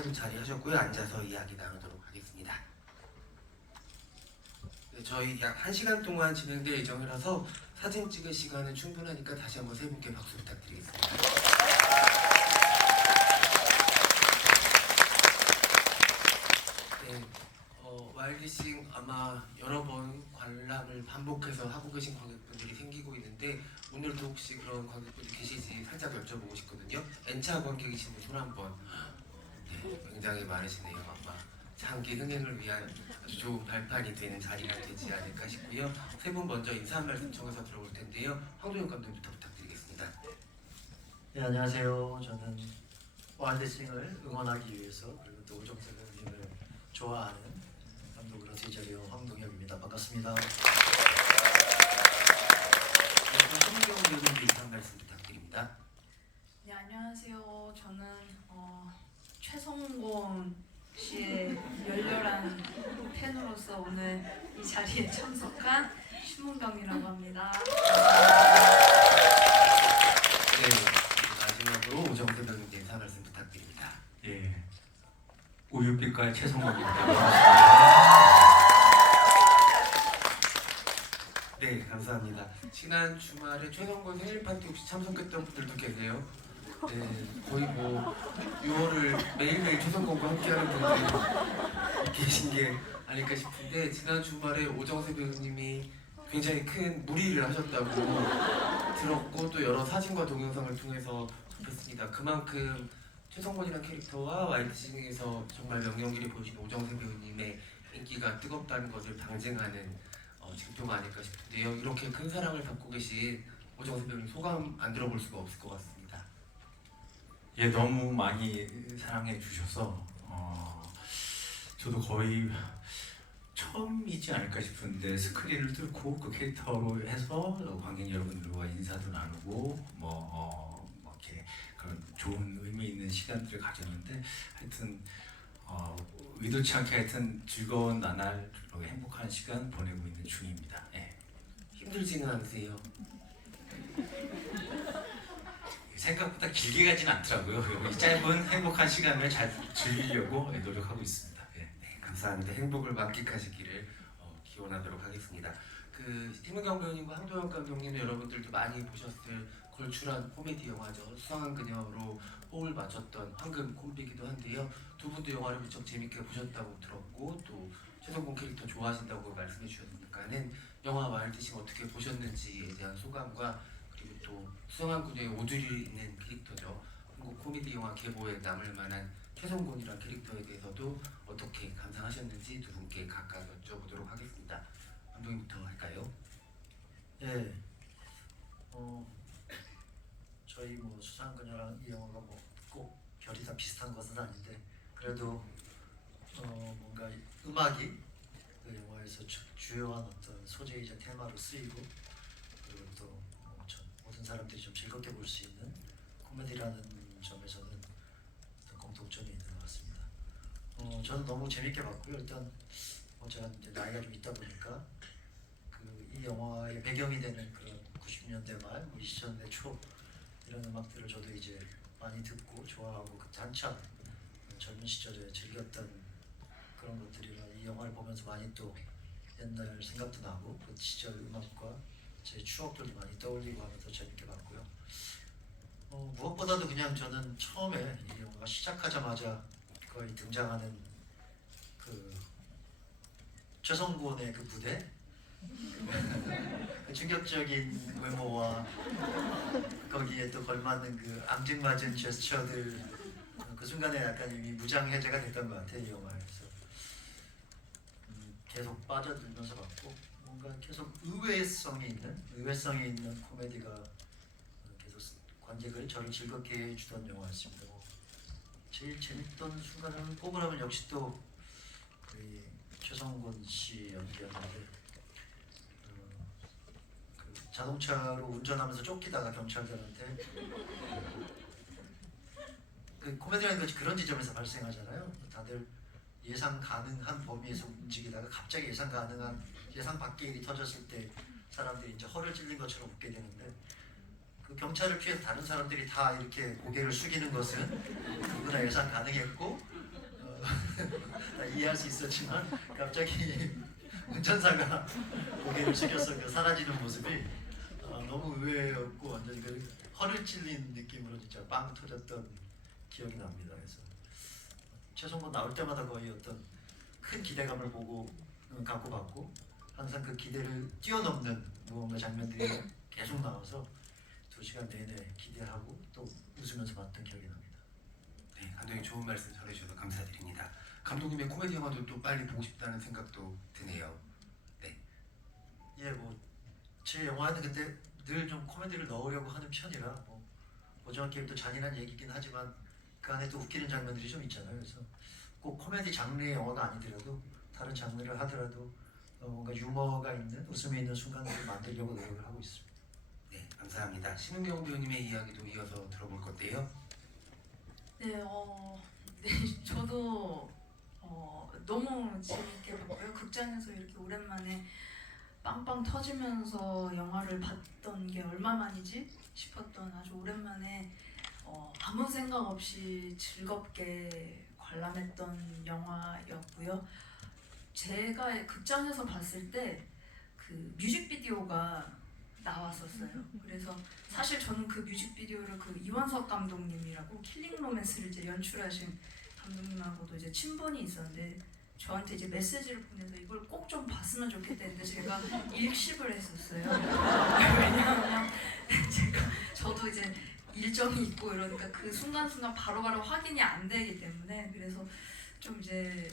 세 분 자리하셨고요. 앉아서 이야기 나누도록 하겠습니다. 네, 저희 약 1시간 동안 진행될 예정이라서 사진 찍을 시간은 충분하니까 다시 한번 세 분께 박수 부탁드리겠습니다. 네, 와일드싱 아마 여러 번 관람을 반복해서 하고 계신 관객분들이 생기고 있는데 오늘도 혹시 그런 관객분들 계시지 살짝 여쭤보고 싶거든요. N차 관객이신 분 손 한번. 네, 굉장히 많으시네요. 아마 장기 흥행을 위한 아주 좋은 발판이 되는 자리가 되지 않을까 싶고요. 세 분 먼저 인사 한 말씀 청해서 들어볼 텐데요. 황도영 감독부터 부탁드리겠습니다. 네, 안녕하세요. 저는 와일드싱을 응원하기 위해서 그리고 또 오정세 배우님을 좋아하는 감독으로서 이 자리에 온 황동혁입니다. 반갑습니다. 황도영 배우님도 인사 한 말씀 부탁드립니다. 네, 안녕하세요. 저는 최성곤 씨의 열렬한 팬으로서 오늘 이 자리에 참석한 신문경이라고 합니다. 네, 마지막으로 오정세 배우님께 인사 한 말씀 부탁드립니다. 예, 우유빛깔 최성범입니다. 네, 감사합니다. 지난 주말에 최성곤 생일 파티 혹시 참석했던 분들도 계세요? 네, 거의 뭐 6월을 매일매일 최성곤과 함께하는 분들이 계신 게 아닐까 싶은데 지난 주말에 오정세 배우님이 굉장히 큰 무리를 하셨다고 들었고 또 여러 사진과 동영상을 통해서 접했습니다. 그만큼 최성곤이라는 캐릭터와 와일드싱에서 정말 명연기를 보여주신 오정세 배우님의 인기가 뜨겁다는 것을 방증하는 징표가 아닐까 싶은데요. 이렇게 큰 사랑을 받고 계신 오정세 배우님 소감 안 들어볼 수가 없을 것 같습니다. 예, 너무 많이 사랑해 주셔서 저도 거의 처음이지 않을까 싶은데 스크린을 뚫고 그 캐릭터로 해서 관객 여러분들과 인사도 나누고 뭐 이렇게 그런 좋은 의미 있는 시간들을 가졌는데 하여튼 의도치 않게 하여튼 즐거운 나날 행복한 시간 보내고 있는 중입니다. 예. 힘들지는 않으세요? 생각보다 길게 가진 않더라고요. 이 짧은 행복한 시간을 잘 즐기려고 노력하고 있습니다. 예. 네, 감사합니다. 행복을 만끽하시기를 기원하도록 하겠습니다. 그 신문경 배우님과 황도영 감독님 여러분들도 많이 보셨을 걸출한 코미디 영화죠. 수상한 그녀로 호흡을 맞췄던 황금 콤비이기도 한데요. 두 분도 영화를 무척 재밌게 보셨다고 들었고 또 최성곤 캐릭터 좋아하신다고 말씀해 주셨으니까는 영화 와일드싱 어떻게 보셨는지에 대한 소감과 그리고 또 수상한 그녀의 오드리 있는 캐릭터죠. 한국 코미디 영화 계보에 남을 만한 최성곤이라는 캐릭터에 대해서도 어떻게 감상하셨는지 두 분께 각각 여쭤보도록 하겠습니다. 감독님부터 할까요? 예, 저희 뭐 수상한 그녀랑 이 영화가 뭐 꼭 결이 다 비슷한 것은 아닌데 그래도 뭔가 음악이 그 영화에서 주요한 어떤 소재이자 테마로 쓰이고 그리고 또 모든 사람들이 좀 즐겁게 볼 수 있는 코미디라는 점에서는 어떤 공통점이 있는 것 같습니다. 저는 너무 재밌게 봤고요. 일단 제가 이제 나이가 좀 있다 보니까 이 영화의 배경이 되는 그런 90년대 말, 2000년대 초 이런 음악들을 저도 이제 많이 듣고 좋아하고 그 한참 젊은 시절에 즐겼던 그런 것들이라 이 영화를 보면서 많이 또 옛날 생각도 나고 그 시절 음악과 제 추억들도 많이 떠올리고 하면서 재밌게 봤고요. 무엇보다도 그냥 저는 처음에 이 영화가 시작하자마자 거의 등장하는 그 최성곤의 그 무대 그 충격적인 외모와 거기에 또 걸맞는 그 앙증맞은 제스처들 그 순간에 약간 이미 무장해제가 됐던 것 같아요. 이 영화에서 계속 빠져들면서 봤고 뭔가 계속 의외성이 있는 코미디가 계속 관객을 저를 즐겁게 해주던 영화였습니다. 제일 재밌던 순간을 꼽으라면 역시 또 우리 최성곤 씨 연기였는데 자동차로 운전하면서 쫓기다가 경찰들한테 그 코미디라는 것이 그런 지점에서 발생하잖아요. 다들 예상 가능한 범위에서 움직이다가 갑자기 예상 밖의 일이 터졌을 때 사람들이 이제 허를 찔린 것처럼 웃게 되는데 그 경찰을 피해서 다른 사람들이 다 이렇게 고개를 숙이는 것은 누구나 예상 가능했고 다 이해할 수 있었지만 갑자기 운전사가 고개를 숙여서 그 사라지는 모습이 너무 의외였고 완전히 그 허를 찔린 느낌으로 진짜 빵 터졌던 기억이 납니다. 그래서 최성곤 나올 때마다 거의 어떤 큰 기대감을 갖고 봤고 항상 그 기대를 뛰어넘는 무언가 장면들이 계속 나와서 2시간 내내 기대하고 또 웃으면서 봤던 기억이 납니다. 네, 감독님 좋은 말씀 전해주셔서 감사드립니다. 감독님의 코미디 영화도 또 빨리 보고 싶다는 생각도 드네요. 예, 뭐 제 영화는 근데 늘 좀 코미디를 넣으려고 하는 편이라 뭐 오징어 게임도 잔인한 얘기긴 하지만 그 안에 또 웃기는 장면들이 좀 있잖아요. 그래서 꼭 코미디 장르의 영화가 아니더라도 다른 장르를 하더라도 뭔가 유머가 있는 웃음이 있는 순간들을 만들려고 노력을 하고 있습니다. 네, 감사합니다. 신은경 배우님의 이야기도 이어서 들어볼 건데요. 네, 네, 저도 너무 재밌게 봤고요. 극장에서 이렇게 오랜만에 빵빵 터지면서 영화를 봤던 게 얼마만이지 싶었던 아주 오랜만에 아무 생각 없이 즐겁게 관람했던 영화였고요. 제가 극장에서 봤을 때 그 뮤직비디오가 나왔었어요. 그래서 사실 저는 그 뮤직비디오를 그 이원석 감독님이라고 킬링 로맨스를 이제 연출하신 감독님하고도 이제 친분이 있었는데 저한테 이제 메시지를 보내서 이걸 꼭 좀 봤으면 좋겠다 했는데 제가 일십을 했었어요. 왜냐하면 저도 이제 일정이 있고 이러니까 그 순간순간 바로바로 확인이 안 되기 때문에 그래서 좀 이제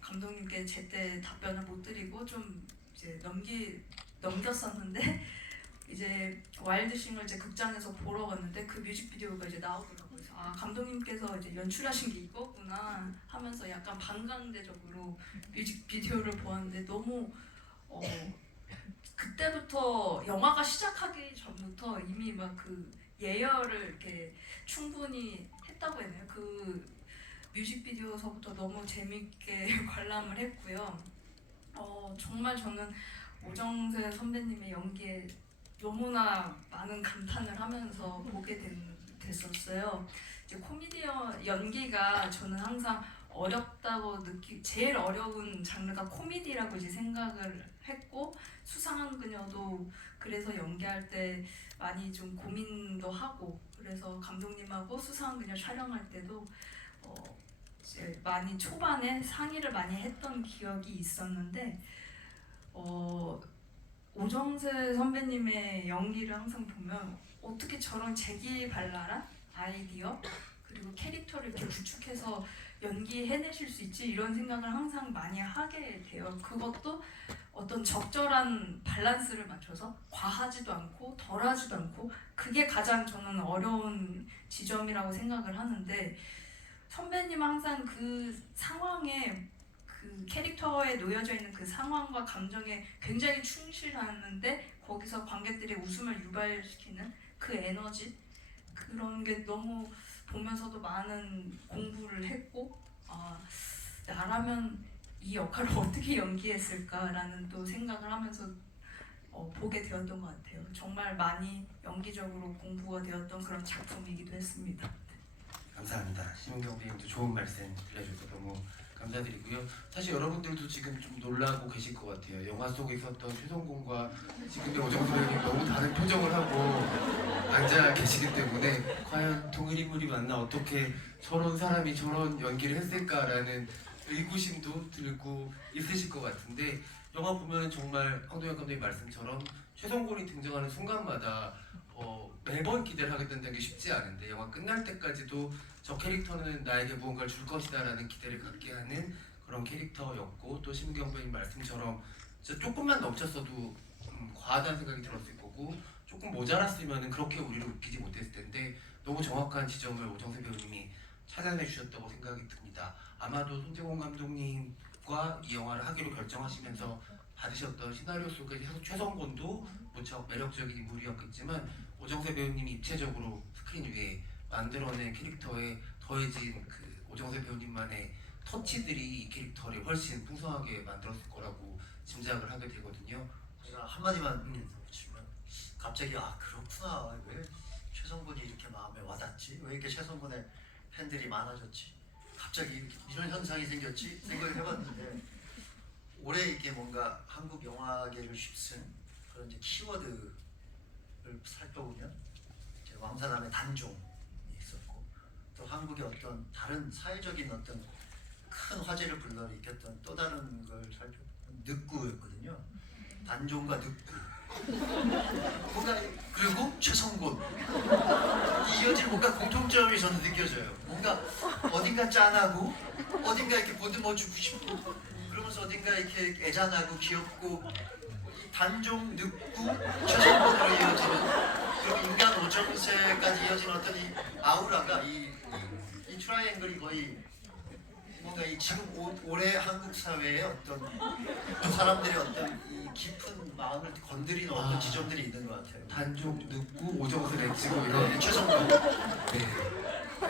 감독님께 제때 답변을 못 드리고 좀 이제 넘겼었는데 이제 와일드싱을 이제 극장에서 보러 갔는데 그 뮤직비디오가 이제 나오더라고요. 그래서 아 감독님께서 이제 연출하신 게 이거구나 하면서 약간 반강제적으로 뮤직비디오를 보았는데 너무 그때부터 영화가 시작하기 전부터 이미 막 그 예열을 이렇게 충분히 했다고 했네요. 그 뮤직비디오서부터 너무 재밌게 관람을 했고요. 정말 저는 오정세 선배님의 연기에 너무나 많은 감탄을 하면서 보게 됐었어요. 이제 코미디 연기가 저는 항상 어렵다고 제일 어려운 장르가 코미디라고 이제 생각을 했고 수상한 그녀도 그래서 연기할 때 많이 좀 고민도 하고 그래서 감독님하고 수상한 그녀 촬영할 때도 이제 많이 초반에 상의를 많이 했던 기억이 있었는데 오정세 선배님의 연기를 항상 보면 어떻게 저런 재기발랄한 아이디어 그리고 캐릭터를 이렇게 구축해서 연기해내실 수 있지 이런 생각을 항상 많이 하게 돼요. 그것도 어떤 적절한 밸런스를 맞춰서 과하지도 않고 덜하지도 않고 그게 가장 저는 어려운 지점이라고 생각을 하는데 선배님 항상 그 상황에 그 캐릭터에 놓여져 있는 그 상황과 감정에 굉장히 충실하는데 거기서 관객들의 웃음을 유발시키는 그 에너지 그런 게 너무 보면서도 많은 공부를 했고 나라면 이 역할을 어떻게 연기했을까라는 또 생각을 하면서 보게 되었던 것 같아요. 정말 많이 연기적으로 공부가 되었던 그런 작품이기도 했습니다. 감사합니다. 신은경 배우님도 좋은 말씀 들려주셔서 너무 감사드리고요. 사실 여러분들도 지금 좀 놀라고 계실 것 같아요. 영화 속에 있었던 최성곤과 지금의 오정세 배우님 너무 다른 표정을 하고 앉아 계시기 때문에 과연 동일 인물이 맞나 어떻게 저런 사람이 저런 연기를 했을까라는 의구심도 들고 있으실 것 같은데 영화 보면 정말 황도현 감독님 말씀처럼 최성곤이 등장하는 순간마다 매번 기대를 하게 된다는 게 쉽지 않은데 영화 끝날 때까지도 저 캐릭터는 나에게 무언가를 줄 것이다 라는 기대를 갖게 하는 그런 캐릭터였고 또 심경 배우님 말씀처럼 진짜 조금만 넘쳤어도 과하다는 생각이 들었을 거고 조금 모자랐으면 그렇게 우리를 웃기지 못했을 텐데 너무 정확한 지점을 오정세 배우님이 찾아내 주셨다고 생각이 듭니다. 아마도 손재공 감독님과 이 영화를 하기로 결정하시면서 받으셨던 시나리오 속에 최성곤도 무척 매력적인 인물이었겠지만 오정세 배우님이 입체적으로 스크린 위에 만들어낸 캐릭터에 더해진 그 오정세 배우님만의 터치들이 이 캐릭터를 훨씬 풍성하게 만들었을 거라고 짐작을 하게 되거든요. 제가 한마디만 붙이면 갑자기 그렇구나 왜 최성곤이 이렇게 마음에 와닿지 왜 이렇게 최성곤의 팬들이 많아졌지 갑자기 이런 현상이 생겼지 생각을 해봤는데 올해 이게 뭔가 한국 영화계를 휩쓴 그런 이제 키워드를 살펴보면 이제 왕사남의 단종이 있었고 또 한국의 어떤 다른 사회적인 어떤 큰 화제를 불러일으켰던 또 다른 걸 살펴보면 늑구였거든요. 단종과 늑구. 뭔가 그리고 최성곤 이어질 뭔가 공통점이 저는 느껴져요. 뭔가 어딘가 짠하고 어딘가 이렇게 보듬어주고 싶고 그러면서 어딘가 이렇게 애잔하고 귀엽고 단종 늑구 최성곤으로 이어지는 그리고 인간 오정세까지 이어지는 어떤 이 아우라가 이 트라이앵글이 거의 뭔가 이 지금 올해 한국 사회의 어떤 사람들의 어떤 이 깊은 마음을 건드리는 어떤 지점들이 있는 것 같아요. 단종 늑구 오정세 렉치고 이런. 네, 최성근. 네.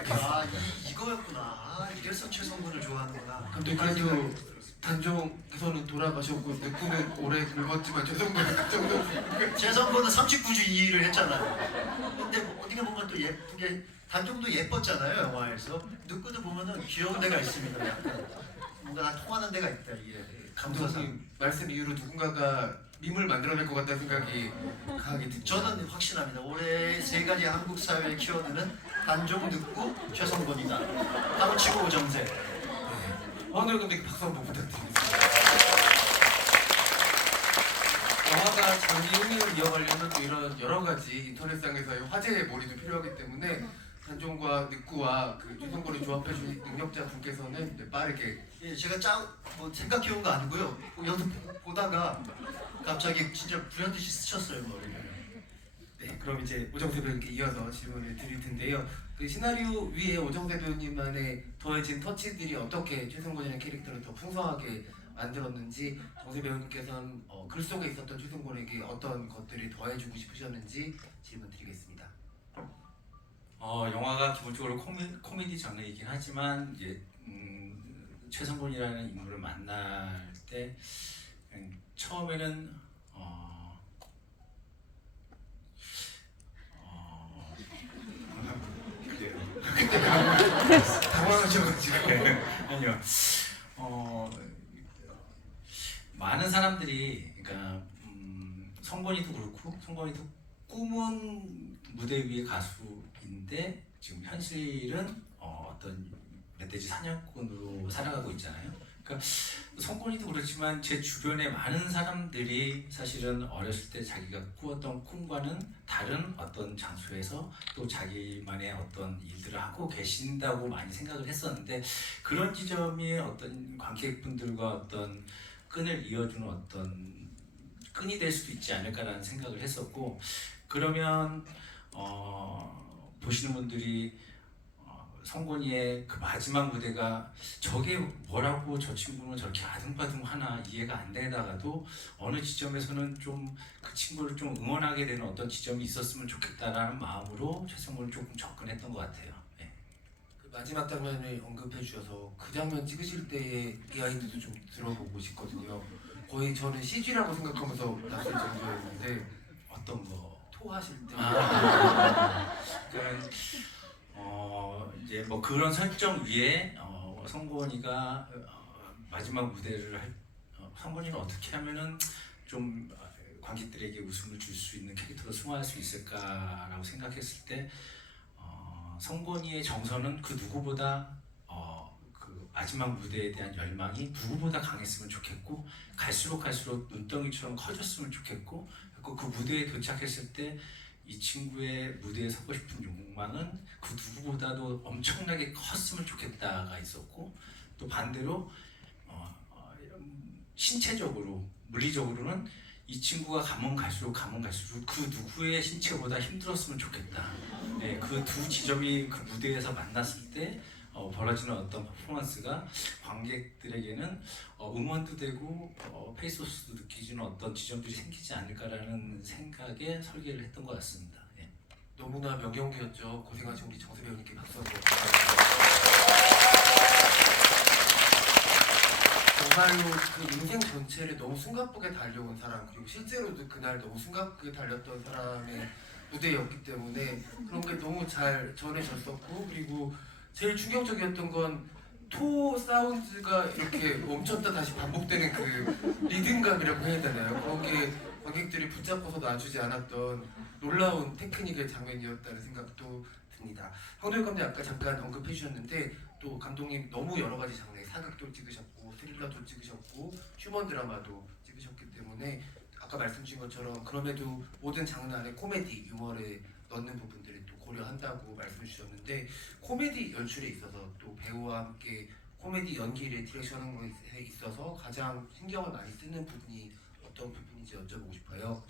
아 이거였구나. 아 이래서 최성근을 좋아하는구나. 근데 그래도 단종께서는 돌아가셨고 늑구는 오래 긁었지만 최성근은 그 정도. 최성근은 39주 2위를 했잖아요. 근데 뭐 어디가 보면 또 예쁘게 단종도 예뻤잖아요 영화에서. 늑구도 보면은 귀여운 데가 있습니다. 약간 뭔가 다 통하는 데가 있다 이게. 감독님 말씀 이후로 누군가가 밈을 만들어낼 것 같다는 생각이 강하게 듭니다. 저는 확신합니다. 올해 세 가지 한국 사회의 키워드는 단종, 늑구, 최성곤이다. 바로 치고 오정세. 오늘 근데 박수 한번 부탁드리겠습니다. 영화가 장기 흥행을 이어가려면 또 이런 여러 가지 인터넷상에서의 화제의 몰입이 필요하기 때문에 단종과 늑구와 그 최성곤을 조합해준 능력자 분께서는 이제 빠르게. 예, 제가 뭐 생각해온 거 아니고요. 여기서 보다가 갑자기 진짜 불현듯이 스쳤어요 머리를. 네, 그럼 이제 오정세 배우님께 이어서 질문을 드릴 텐데요. 그 시나리오 위에 오정세 배우님만의 더해진 터치들이 어떻게 최성곤이라는 캐릭터를 더 풍성하게 만들었는지, 정세 배우님께서는 글 속에 있었던 최성곤에게 어떤 것들을 더해주고 싶으셨는지 질문 드리겠습니다. 영화가 기본적으로 코미디 장르이긴 하지만 이제 최성곤이라는 인물을 만날 때 처음에는 당황하셔가지고. 아니요. 많은 사람들이 그러니까 성곤이도 그렇고 성곤이도 꿈은 무대 위의 가수인데 지금 현실은 어떤 멧돼지 사냥꾼으로 살아가고 있잖아요. 그러니까 성곤이도 그렇지만 제 주변에 많은 사람들이 사실은 어렸을 때 자기가 꾸었던 꿈과는 다른 어떤 장소에서 또 자기만의 어떤 일들을 하고 계신다고 많이 생각을 했었는데, 그런 지점이 어떤 관객분들과 어떤 끈을 이어주는 어떤 끈이 될 수도 있지 않을까라는 생각을 했었고, 그러면 보시는 분들이 성곤이의 그 마지막 무대가 저게 뭐라고 저 친구는 저렇게 아둥바둥 하나 이해가 안 되다가도 어느 지점에서는 좀 그 친구를 좀 응원하게 되는 어떤 지점이 있었으면 좋겠다라는 마음으로 최성곤을 조금 접근했던 것 같아요. 네. 그 마지막 장면을 언급해 주셔서 그 장면 찍으실 때의 비하인드도 좀 들어보고 싶거든요. 거의 저는 CG라고 생각하면서 났을 정도였는데 어떤 거? 토하실 때. 그러니까 이제 뭐 그런 설정 위에 성곤이가 마지막 무대를 성곤이는 어떻게 하면은 좀 관객들에게 웃음을 줄 수 있는 캐릭터로 승화할 수 있을까라고 생각했을 때 성곤이의 정서는 그 누구보다 그 마지막 무대에 대한 열망이 누구보다 강했으면 좋겠고, 갈수록 눈덩이처럼 커졌으면 좋겠고, 그 무대에 도착했을 때 이 친구의 무대에 서고 싶은 욕망은 그 누구보다도 엄청나게 컸으면 좋겠다가 있었고, 또 반대로 신체적으로 물리적으로는 이 친구가 가면 갈수록 그 누구의 신체보다 힘들었으면 좋겠다. 네, 그 두 지점이 그 무대에서 만났을 때 벌어지는 어떤 퍼포먼스가 관객들에게는 응원도 되고 페이소스도 느끼지는 어떤 지점들이 생기지 않을까라는 생각에 설계를 했던 것 같습니다. 예. 너무나 명경기였죠. 고생하신 우리 정세 배우님께 박수 한번. 정말로 그 인생 전체를 너무 숨가쁘게 달려온 사람, 그리고 실제로도 그날 너무 숨가쁘게 달렸던 사람의 무대였기 때문에 그런 게 너무 잘 전해졌었고, 그리고 제일 충격적이었던 건 토 사운드가 이렇게 멈췄다 다시 반복되는 그 리듬감이라고 해야 되나요? 거기에 관객들이 붙잡고서 놔주지 않았던 놀라운 테크닉의 장면이었다는 생각도 듭니다. 황도혁 감독님 아까 잠깐 언급해 주셨는데 또 감독님 너무 여러 가지 장르 사극도 찍으셨고 스릴러도 찍으셨고 휴먼 드라마도 찍으셨기 때문에 아까 말씀 주신 것처럼 그럼에도 모든 장르 안에 코미디, 유머를 넣는 부분들을 또 고려한다고 말씀 주셨는데 코미디 연출에 있어서 또 배우와 함께 코미디 연기를 디렉션하는 것에 있어서 가장 신경을 많이 쓰는 부분이 어떤 부분인지 여쭤보고 싶어요.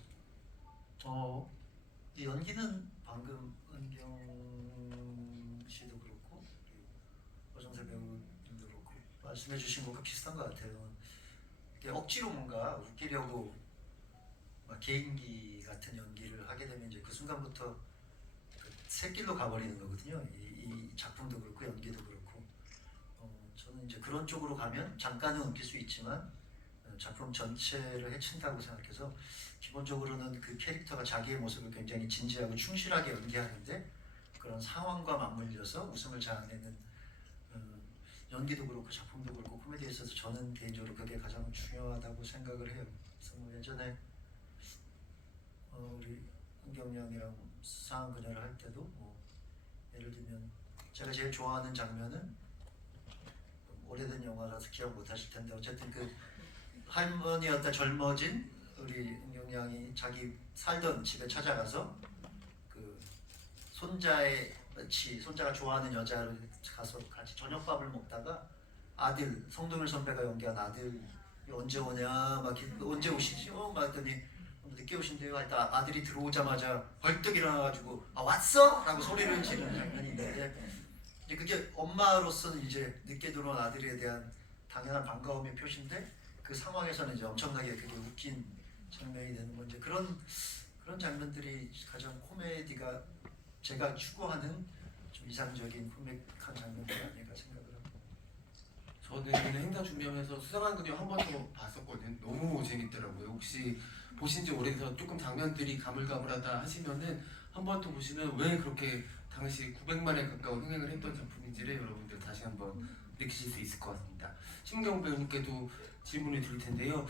이 연기는 방금 은경 씨도 그렇고 그리고 허정세 배우님도 그렇고 말씀해주신 것과 비슷한 것 같아요. 이게 억지로 뭔가 웃기려고 막 개인기 같은 연기를 하게 되면 이제 그 순간부터 그 새길로 가버리는 거거든요. 이 작품도 그렇고 연기도 그렇고 저는 이제 그런 쪽으로 가면 잠깐은 웃길 수 있지만 작품 전체를 해친다고 생각해서 기본적으로는 그 캐릭터가 자기의 모습을 굉장히 진지하고 충실하게 연기하는데 그런 상황과 맞물려서 웃음을 자아내는 연기도 그렇고 작품도 그렇고 코미디에 있어서 저는 개인적으로 그게 가장 중요하다고 생각을 해요. 그래서 뭐 예전에 우리 은경 양이랑 수상한 그녀를 할 때도 뭐 예를 들면 제가 제일 좋아하는 장면은 오래된 영화라서 기억 못 하실 텐데 어쨌든 그 할머니였다 젊어진 우리 은경 양이 자기 살던 집에 찾아가서 그 손자가 좋아하는 여자를 가서 같이 저녁밥을 먹다가 아들 성동일 선배가 연기한 아들 언제 오냐 막 언제 오시지 막 했더니 늦게 오신대요. 하여튼 아들이 들어오자마자 벌떡 일어나가지고 아 왔어? 라고 소리를 지르는 장면인데 이제 그게 엄마로서는 이제 늦게 들어온 아들에 대한 당연한 반가움의 표시인데 그 상황에서는 이제 엄청나게 그게 웃긴 장면이 되는 건데 그런 장면들이 가장 코미디가 제가 추구하는 좀 이상적인 코믹한 장면들이 아닐까 생각을 합니다. 저는 행사 준비하면서 수상한 그녀 한 번 더 봤었거든요. 너무 재밌더라고요. 혹시 보신 지 오래돼서 조금 장면들이 가물가물하다 하시면은 한 번 더 보시면 왜 그렇게 당시 900만에 가까운 흥행을 했던 작품인지를 여러분들 다시 한번 느끼실 수 있을 것 같습니다. 심경 배우님께도 질문을 드릴 텐데요.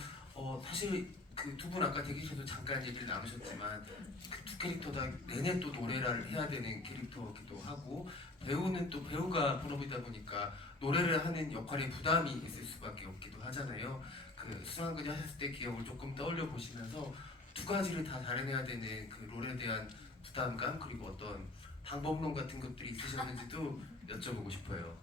사실 그 두 분 아까 대기실에서 잠깐 얘기를 나누셨지만 그 두 캐릭터 다 내내 또 노래를 해야 되는 캐릭터기도 하고 배우는 또 배우가 본업이다 보니까 노래를 하는 역할에 부담이 있을 수밖에 없기도 하잖아요. 그 수상한 그녀 하셨을 때 기억을 조금 떠올려 보시면서 두 가지를 다 잘해내야 되는 그 롤에 대한 부담감 그리고 어떤 방법론 같은 것들이 있으셨는지도 여쭤보고 싶어요.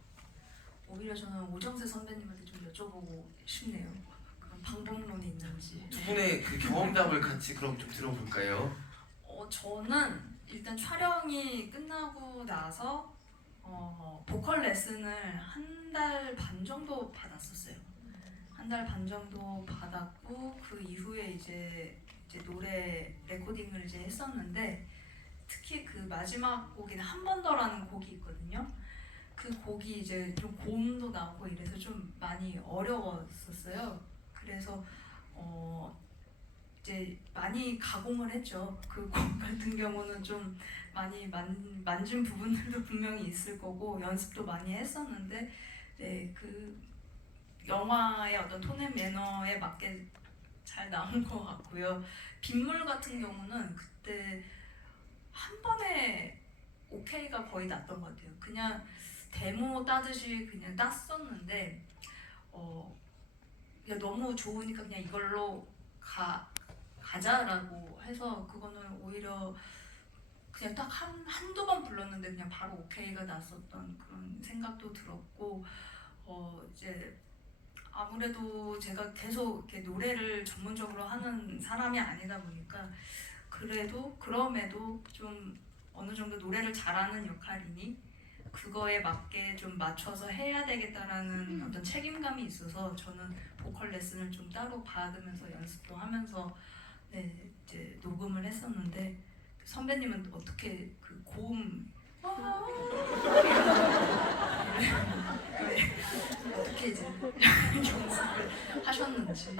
오히려 저는 오정세 선배님한테 좀 여쭤보고 싶네요. 그런 방법론이 있는지. 두 분의 그 경험담을 같이 그럼 좀 들어볼까요? 저는 일단 촬영이 끝나고 나서 보컬 레슨을 한 달 반 정도 받았었어요. 한 달 반 정도 받았고 그 이후에 이제 노래 레코딩을 이제 했었는데 특히 그 마지막 곡인 한 번 더라는 곡이 있거든요. 그 곡이 이제 좀 고음도 나오고 이래서 좀 많이 어려웠었어요. 그래서 이제 많이 가공을 했죠. 그 곡 같은 경우는 좀 많이 만진 부분들도 분명히 있을 거고 연습도 많이 했었는데 네, 그 영화의 어떤 톤 앤 매너에 맞게 잘 나온 것 같고요. 빗물 같은 경우는 그때 한 번에 오케이가 거의 났던 것 같아요. 그냥 데모 따듯이 그냥 땄었는데 그냥 너무 좋으니까 그냥 이걸로 가자라고 해서 그거는 오히려 그냥 딱 한두 번 불렀는데 그냥 바로 오케이가 났었던 그런 생각도 들었고 이제 아무래도 제가 계속 이렇게 노래를 전문적으로 하는 사람이 아니다 보니까 그럼에도 좀 어느 정도 노래를 잘하는 역할이니 그거에 맞게 좀 맞춰서 해야 되겠다라는 어떤 책임감이 있어서 저는 보컬 레슨을 좀 따로 받으면서 연습도 하면서 네, 이제 녹음을 했었는데 선배님은 어떻게 그 고음 어떻게 이제 연습을 하셨는지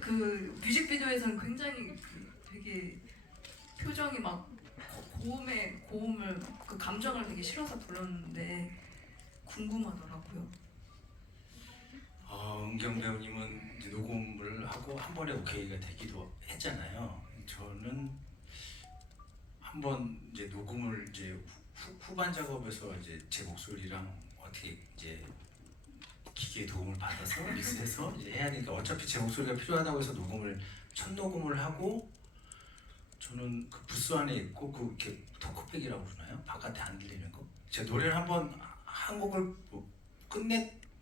그 뮤직비디오에서는 굉장히 되게 표정이 막 고음을 그 감정을 되게 실어서 불렀는데 궁금하더라고요. 은경 배우님은 이제 녹음을 하고 한 번에 오케이가 되기도 했잖아요. 저는 한번 이제 녹음을 이제 후반 작업에서 이제 제 목소리랑 어떻게 이제 기계의 도움을 받아서 믹스해서 이제 해야 되니까 어차피 제 목소리가 필요하다고 해서 첫 녹음을 하고 저는 그 부스 안에 있고 그 이렇게 토크백이라고 그러나요? 바깥에 안 들리는 거. 제 노래를 한 곡을 뭐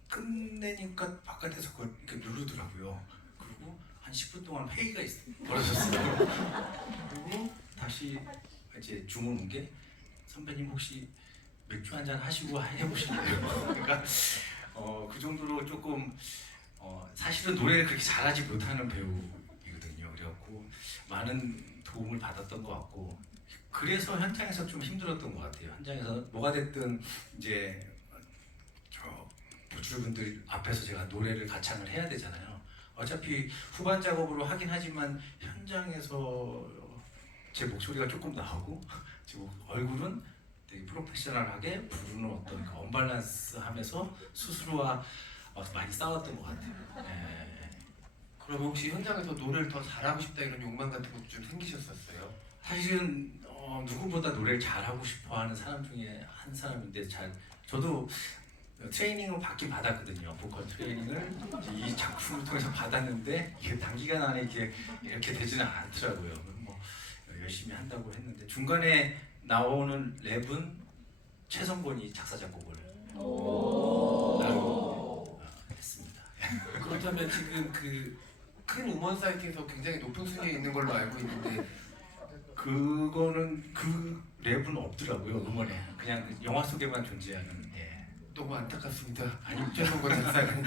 끝내니까 바깥에서 그걸 이렇게 누르더라고요. 그리고 한 10분 동안 회의가 벌어졌어요. 그리고 다시 이제 주문 온 게 선배님 혹시 맥주 한잔 하시고 해보실래요? 그러니까 그 정도로 조금 사실은 노래를 그렇게 잘하지 못하는 배우이거든요. 그래갖고 많은 도움을 받았던 것 같고 그래서 현장에서 좀 힘들었던 것 같아요. 현장에서 뭐가 됐든 이제 보컬분들 앞에서 제가 노래를 가창을 해야 되잖아요. 어차피 후반 작업으로 하긴 하지만 현장에서 제 목소리가 조금 나오고 제 얼굴은 되게 프로페셔널하게 부르는 어떤 그 언밸런스하면서 스스로와 많이 싸웠던 것 같아요. 네. 그럼 혹시 현장에서 노래를 더 잘하고 싶다 이런 욕망 같은 것도 좀 생기셨었어요? 사실은 누구보다 노래를 잘하고 싶어하는 사람 중에 한 사람인데 저도 트레이닝을 받긴 받았거든요. 보컬 트레이닝을 이 작품을 통해서 받았는데 이게 단기간 안에 이렇게 되지는 않더라고요. 뭐 열심히 한다고 했는데 중간에 나오는 랩은 최성곤이 작사 작곡을 나름 했습니다. 그렇다면 지금 그 큰 음원 사이트에서 굉장히 높은 순위에 있는 걸로 알고 있는데 그거는 그 랩은 없더라고요. 음원에 그냥 영화 속에만 존재하는. 예. 너무 안타깝습니다. 아니 최성권 작사는.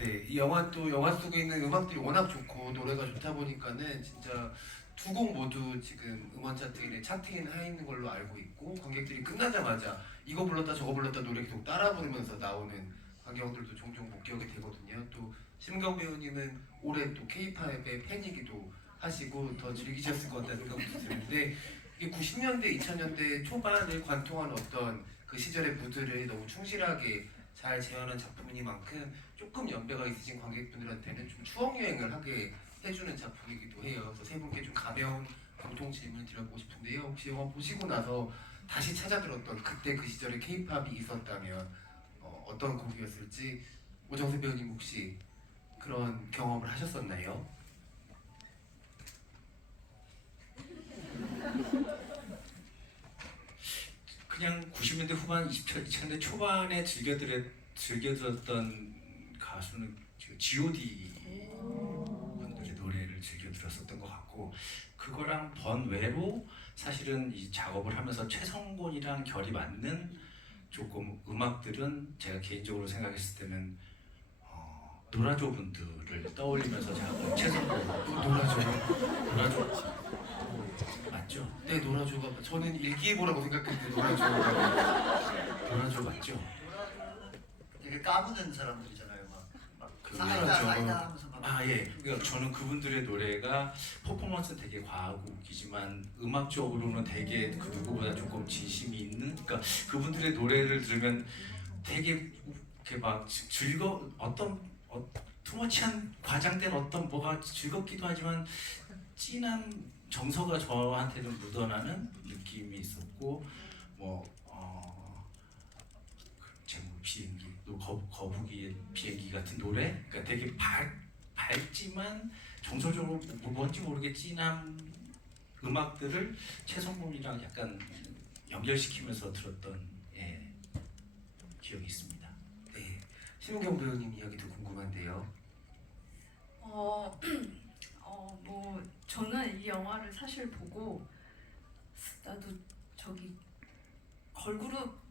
네, 이 영화 속에 있는 음악들이 워낙 좋고 노래가 좋다 보니까는 진짜 두 곡 모두 지금 음원 차트 1에 차트인 하에 있는 걸로 알고 있고 관객들이 끝나자마자 이거 불렀다 저거 불렀다 노래 계속 따라 부르면서 나오는 광경들도 종종 목격이 되거든요. 또 심경 배우님은 올해 또 K-팝의 팬이기도 하시고 더 즐기셨을 것 같다는 생각도 드는데 이게 90년대, 2000년대 초반을 관통한 어떤 그 시절의 무드를 너무 충실하게 잘 재현한 작품이니만큼 조금 연배가 있으신 관객분들한테는 좀 추억 여행을 하게 해주는 작품이기도 해요. 그래서 세 분께 좀 가벼운 공통 질문을 드려보고 싶은데요. 혹시 영화 보시고 나서 다시 찾아 들었던 그때 그 시절에 K-팝이 있었다면 어떤 곡이었을지 오정세 배우님 혹시 그런 경험을 하셨었나요? 그냥 90년대 후반, 2000년대 초반에 즐겨 들었던 가수는 G.O.D 분들의 노래를 즐겨 들었었던 것 같고 그거랑 번외로 사실은 이 작업을 하면서 최성곤이랑 결이 맞는 조금 음악들은 제가 개인적으로 생각했을 때는 노라조 분들을 떠올리면서 제가 최성곤 노라조 맞죠? 네, 노라조가 저는 일기예보라고 생각했는데 노라조 맞죠? 되게 까부는 사람들이잖아요. 막 그 사이다 노라조. 사이다 하면서 막 예. 그러니까 저는 그분들의 노래가 퍼포먼스 되게 과하고 웃기지만 음악적으로는 되게 그 누구보다 조금 진심이 있는. 그러니까 그분들의 노래를 들으면 되게 이렇게 막 투머치한 과장된 어떤 뭐가 즐겁기도 하지만 진한 정서가 저한테는 묻어나는 느낌이 있었고 제목 비행기 또 거북이의 비행기 같은 노래 그러니까 되게 밝지만 정서적으로 뭔지 모르게 진한 음악들을 최성곤이랑 약간 연결시키면서 들었던 기억이 있습니다. 네, 심은경 배우님 이야기도 궁금한데요. 뭐 저는 이 영화를 사실 보고 나도 저기 걸그룹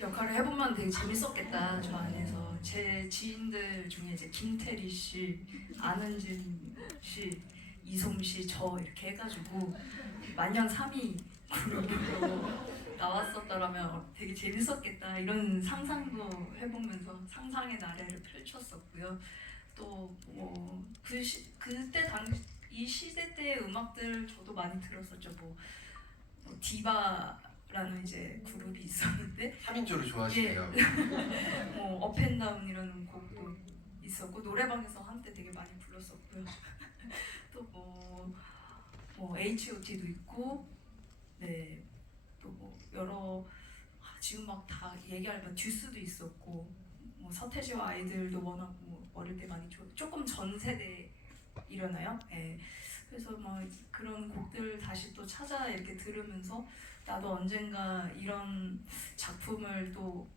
역할을 해보면 되게 재밌었겠다. 저 안에서 제 지인들 중에 이제 김태리 씨, 안은진 씨, 이솜 씨, 저 이렇게 해가지고 만년 3위 그룹으로 나왔었더라면 되게 재밌었겠다 이런 상상도 해보면서 상상의 나래를 펼쳤었고요. 또 뭐 그때 당시 이 시대 때의 음악들 저도 많이 들었었죠. 뭐 디바라는 이제 그룹이 있었는데 3인조를 좋아하시네요. 뭐 업앤다운이라는 곡도 있었고 노래방에서 한때 되게 많이 불렀었고요. 또 뭐 H.O.T도 있고 네 또 뭐 여러 지금 막 다 얘기하면 듀스도 있었고 뭐 서태지와 아이들도 워낙 뭐 어릴 때 많이 조금 전 세대 이려나요? 예. 그래서 막 그런 곡들 다시 또 찾아 이렇게 들으면서 나도 언젠가 이런 작품을 또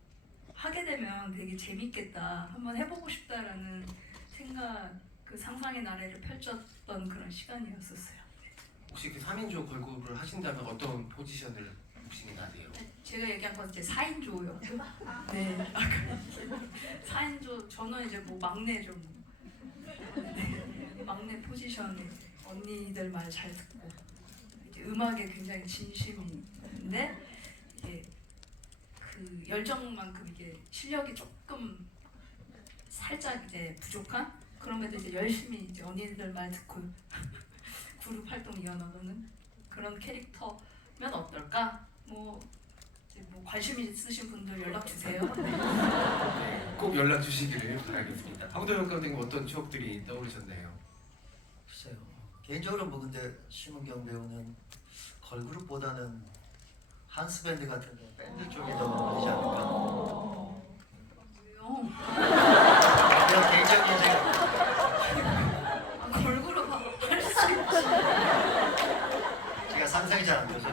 하게 되면 되게 재밌겠다, 한번 해보고 싶다라는 생각, 그 상상의 나래를 펼쳤던 그런 시간이었었어요. 혹시 그 3인조 걸그룹을 하신다면 어떤 포지션을 혹시 나세요? 제가 얘기한 건 이제 4인조요. 네. 4인조 저는 이제 뭐 막내죠. 뭐. 네. 막내 포지션에 언니들 말 잘 듣고 이제 음악에 굉장히 진심인데 이게 그 열정만큼 이게 실력이 조금 살짝 이제 부족한 그럼에도 이제 열심히 이제 언니들 말 듣고 그룹 활동 이어나가는 그런 캐릭터면 어떨까? 뭐 이제 뭐 관심 있으신 분들 연락 주세요. 꼭 연락 주시기를 바라겠습니다. 황도영 감독님 어떤 추억들이 떠오르셨나요? 글쎄요. 개인적으로 뭐 근데 심은경 배우는 걸그룹보다는 한스 밴드 같은 거 밴드 쪽이 더 어울리지 않을까. 왜요? 그냥 개인적인 생각. 걸그룹 할수 있지. 제가 상상이 잘 안 되죠.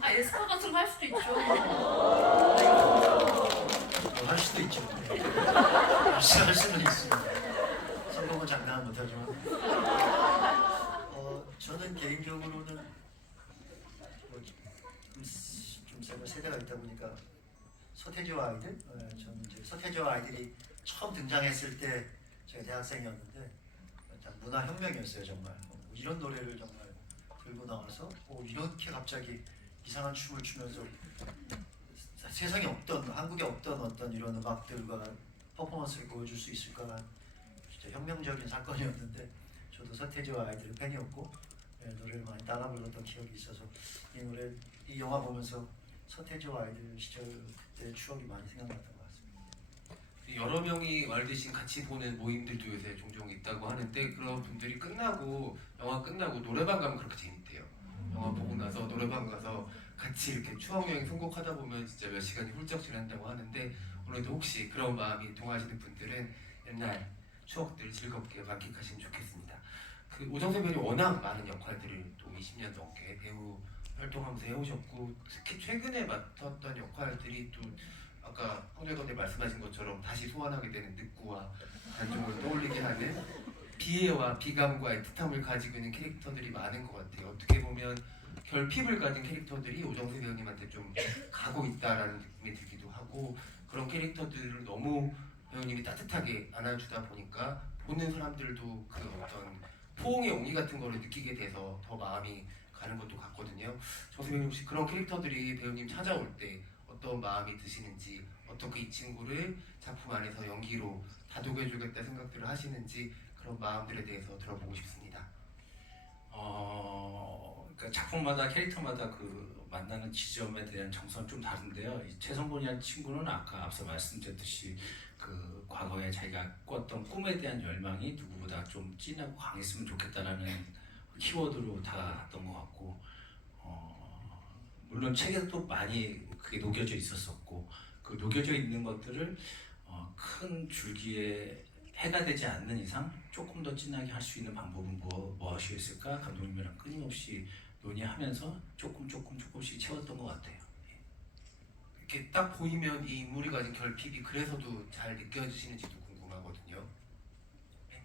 아 에스파 같은 거 할 수도 있죠. 할 수도 있죠. 할 수는 있습니다. 성공은 장담은 못하지만. 저는 개인적으로는 좀 세대가 있다 보니까 서태지와 아이들, 저는 이제 서태지와 아이들이 처음 등장했을 때 제가 대학생이었는데 문화 혁명이었어요 정말. 이런 노래를 정말 들고 나와서 이렇게 갑자기 이상한 춤을 추면서 세상에 없던 한국에 없던 어떤 이런 음악들과 퍼포먼스를 보여줄 수 있을까 진짜 혁명적인 사건이었는데 저도 서태지와 아이들의 팬이었고 노래를 많이 따라 불렀던 기억이 있어서 이 영화 보면서 서태지와 아이들 시절 그때 추억이 많이 생각났던 것 같습니다. 여러 명이 말듯이 같이 보는 모임들도 요새 종종 있다고 하는데 그런 분들이 영화 끝나고 노래방 가면 그렇게 재밌대요. 영화 보고 나서 노래방 가서 같이 이렇게 추억여행 선곡하다 보면 진짜 몇 시간이 훌쩍 지난다고 하는데 오늘도 혹시 그런 마음이 동하시는 분들은 옛날 추억들 즐겁게 만끽하시면 좋겠습니다. 그 오정세 배우님 워낙 많은 역할들을 또 20년 넘게 배우 활동하면서 해오셨고 특히 최근에 맡았던 역할들이 또 아까 황렬건님 말씀하신 것처럼 다시 소환하게 되는 늑구와 관종을 떠올리게 하는 비애와 비감과 애틋함을 가지고 있는 캐릭터들이 많은 것 같아요. 어떻게 보면 결핍을 가진 캐릭터들이 오정세 배우님한테 좀 가고 있다라는 느낌이 들기도 하고 그런 캐릭터들을 너무 배우님이 따뜻하게 안아주다 보니까 보는 사람들도 그 어떤 포옹의 온기 같은 거를 느끼게 돼서 더 마음이 가는 것도 같거든요. 정세 배우님 혹시 그런 캐릭터들이 배우님 찾아올 때 어떤 마음이 드시는지 어떻게 이 친구를 작품 안에서 연기로 다독여주겠다 생각들을 하시는지 그런 마음들에 대해서 들어보고 싶습니다. 그러니까 작품마다 캐릭터마다 그 만나는 지점에 대한 정서는 좀 다른데요. 이 최성곤이라는 친구는 아까 앞서 말씀드렸듯이 그 과거에 자기가 꿨던 꿈에 대한 열망이 누구보다 좀 진하고 강했으면 좋겠다라는 키워드로 다았던 것 같고 물론 책에도 많이 그게 녹여져 있었었고 그 녹여져 있는 것들을 큰 줄기에 해가 되지 않는 이상 조금 더 진하게 할 수 있는 방법은 무엇이었을까 감독님이랑 끊임없이 논의하면서 조금씩 채웠던 것 같아요. 이렇게 딱 보이면 이 인물이 가진 결핍이 그래서도 잘 느껴지시는지도 궁금하거든요.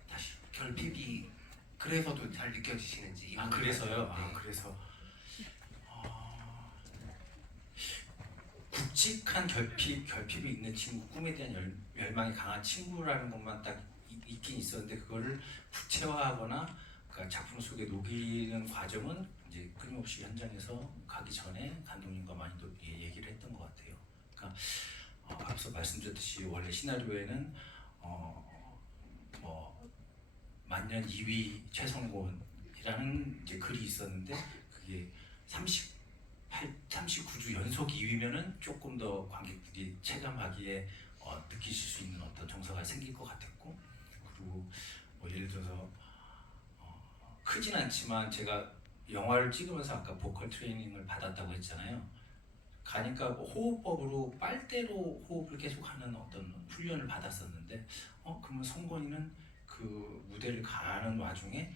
다시. 결핍이 그래서도 잘 느껴지시는지. 그래서요? 네. 그래서 굵직한 결핍이 있는 친구, 꿈에 대한 열망이 강한 친구라는 것만 딱 있긴 있었는데 그거를 구체화하거나 그러니까 작품 속에 녹이는 과정은 이제 끊임없이 현장에서 가기 전에 감독님과 많이 또 얘기를 했던 것 같아요. 그러니까 앞서 말씀드렸듯이 원래 시나리오에는 뭐 만년 2위 최성곤이라는 이제 글이 있었는데 그게 39주 연속 2위면은 조금 더 관객들이 체감하기에 느끼실 수 있는 어떤 정서가 생길 것 같았고, 그리고 뭐 예를 들어서 크진 않지만 제가 영화를 찍으면서 아까 보컬 트레이닝을 받았다고 했잖아요. 가니까 뭐 호흡법으로 빨대로 호흡을 계속하는 어떤 훈련을 받았었는데, 그러면 성건이는 그 무대를 가는 와중에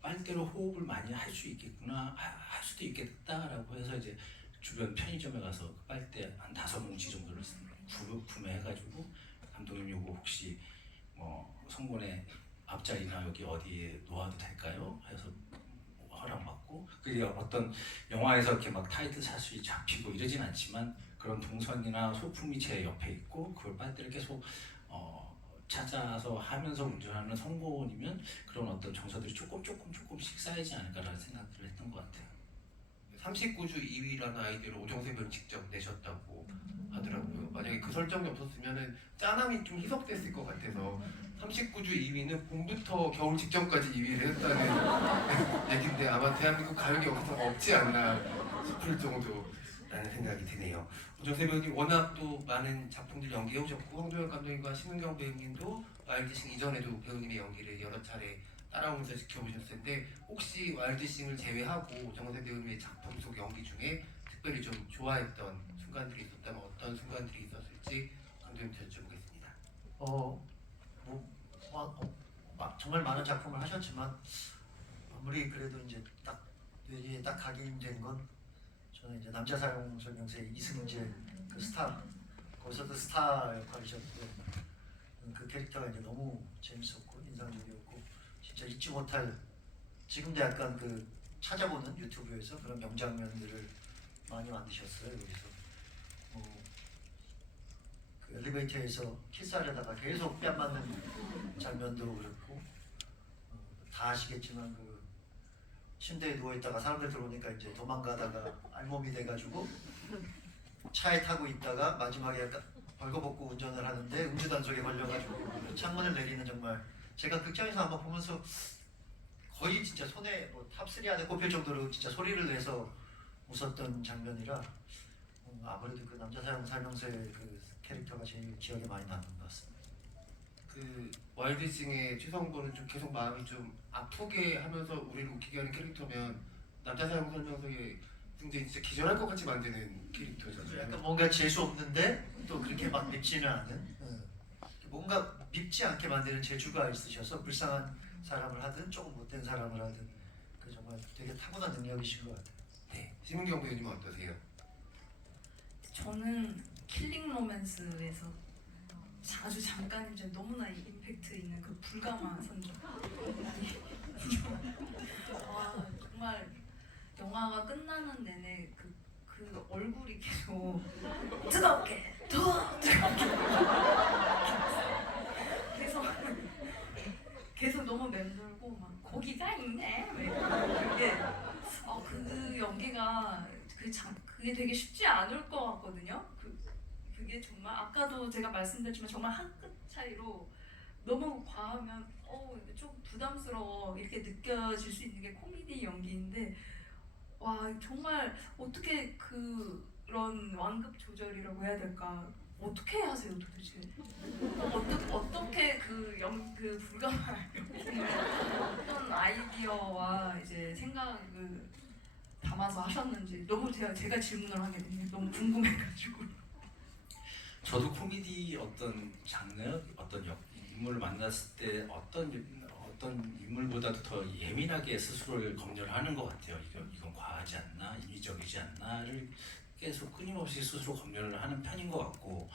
빨대로 호흡을 많이 할 수 있겠구나, 할 수도 있겠다라고 해서 이제 주변 편의점에 가서 빨대 한 5뭉치 정도를 구매해가지고 감독님 요거 혹시 성곤의 앞자리나 여기 어디에 놓아도 될까요? 해서 허락받고, 그게 어떤 영화에서 이렇게 막 타이틀 샷이 잡히고 이러진 않지만 그런 동선이나 소품이 제 옆에 있고 그걸 빨대를 계속 찾아서 하면서 운전하는 성곤이면 그런 어떤 정서들이 조금씩 쌓이지 않을까라는 생각들을 했던 것 같아요. 39주 2위라는 아이디어를 오정세 배우는 직접 내셨다고 하더라고요. 만약에 그 설정이 없었으면은 짠함이 좀 희석됐을 것 같아서 39주 2위는 봄부터 겨울 직전까지 2위를 했다는 얘긴데 아마 대한민국 가요계 여기서 없지 않나 싶을 정도라는 생각이 드네요. 오정세 배우님 워낙 또 많은 작품들 연기해 오셨고 홍도영 감독님과 신은경 배우님도 와일드싱 이전에도 배우님의 연기를 여러 차례 따라오면서 지켜보셨을 텐데 혹시 와일드싱을 제외하고 오정세 배우님의 작품 속 연기 중에 특별히 좀 좋아했던 순간들이 있었다면 어떤 순간들이 있었을지 감독님께 여쭤보겠습니다. 정말 많은 작품을 하셨지만 아무리 그래도 이제 딱 뇌리에 딱 각인된 건 저는 이제 남자 사용 설명서의 이승재 그 스타, 거기서도 스타 역할이셨고 그 캐릭터가 이제 너무 재밌었고 인상적이었고 진짜 잊지 못할, 지금도 약간 그 찾아보는 유튜브에서 그런 명장면들을 많이 만드셨어요. 여기서 그 엘리베이터에서 키스하려다가 계속 뺨 맞는 장면도 그렇고, 다 아시겠지만 그 침대에 누워있다가 사람들 들어오니까 이제 도망가다가 알몸이 돼가지고 차에 타고 있다가 마지막에 약간 벌거벗고 운전을 하는데 음주단속에 걸려가지고 창문을 내리는, 정말 제가 극장에서 한번 보면서 거의 진짜 손에 탑3 안에 꼽힐 정도로 진짜 소리를 내서 웃었던 장면이라 아무래도 그 남자 사용 설명서의 그 캐릭터가 제일 기억에 많이 남는 것 같습니다. 그 와일드싱의 최성곤은 좀 계속 마음이 좀 아프게 하면서 우리를 웃기게 하는 캐릭터면 남자 사용 설명서의 굉장히 진짜 기절할 것 같이 만드는 캐릭터잖아요. 약간 뭔가 재수 없는데 또 그렇게 막 밉지는 않은, 뭔가 밉지 않게 만드는 재주가 있으셔서 불쌍한 사람을 하든 조금 못된 사람을 하든 그 정말 되게 타고난 능력이신 것 같아요. 네, 심은경 배우님은 어떠세요? 저는 킬링 로맨스에서 아주 잠깐이지만 너무나 임팩트 있는 그 불가마 선정. 정말 영화가 끝나는 내내 그 얼굴이 계속 뜨겁게 더 뜨겁게 계속 너무 맴돌고 막 고기가 있네. 그 연기가 그게 되게 쉽지 않을 것 같거든요. 그게 정말 아까도 제가 말씀드렸지만 정말 한 끗 차이로 너무 과하면 좀 부담스러워 이렇게 느껴질 수 있는 게 코미디 연기인데, 와 정말 어떻게 그런 완급 조절이라고 해야 될까? 어떻게 하세요 도대체? 어떻게 그 불가마 연기를 어떤 아이디어와 이제 생각을 담아서 하셨는지 너무 제가 질문을 하게 됐네요. 너무 궁금해가지고. 저도 코미디 어떤 장르, 어떤 인물을 만났을 때 어떤 인물보다도 더 예민하게 스스로를 검열하는 것 같아요. 이건 과하지 않나, 인위적이지 않나를 계속 끊임없이 스스로 검열을 하는 편인 것 같고,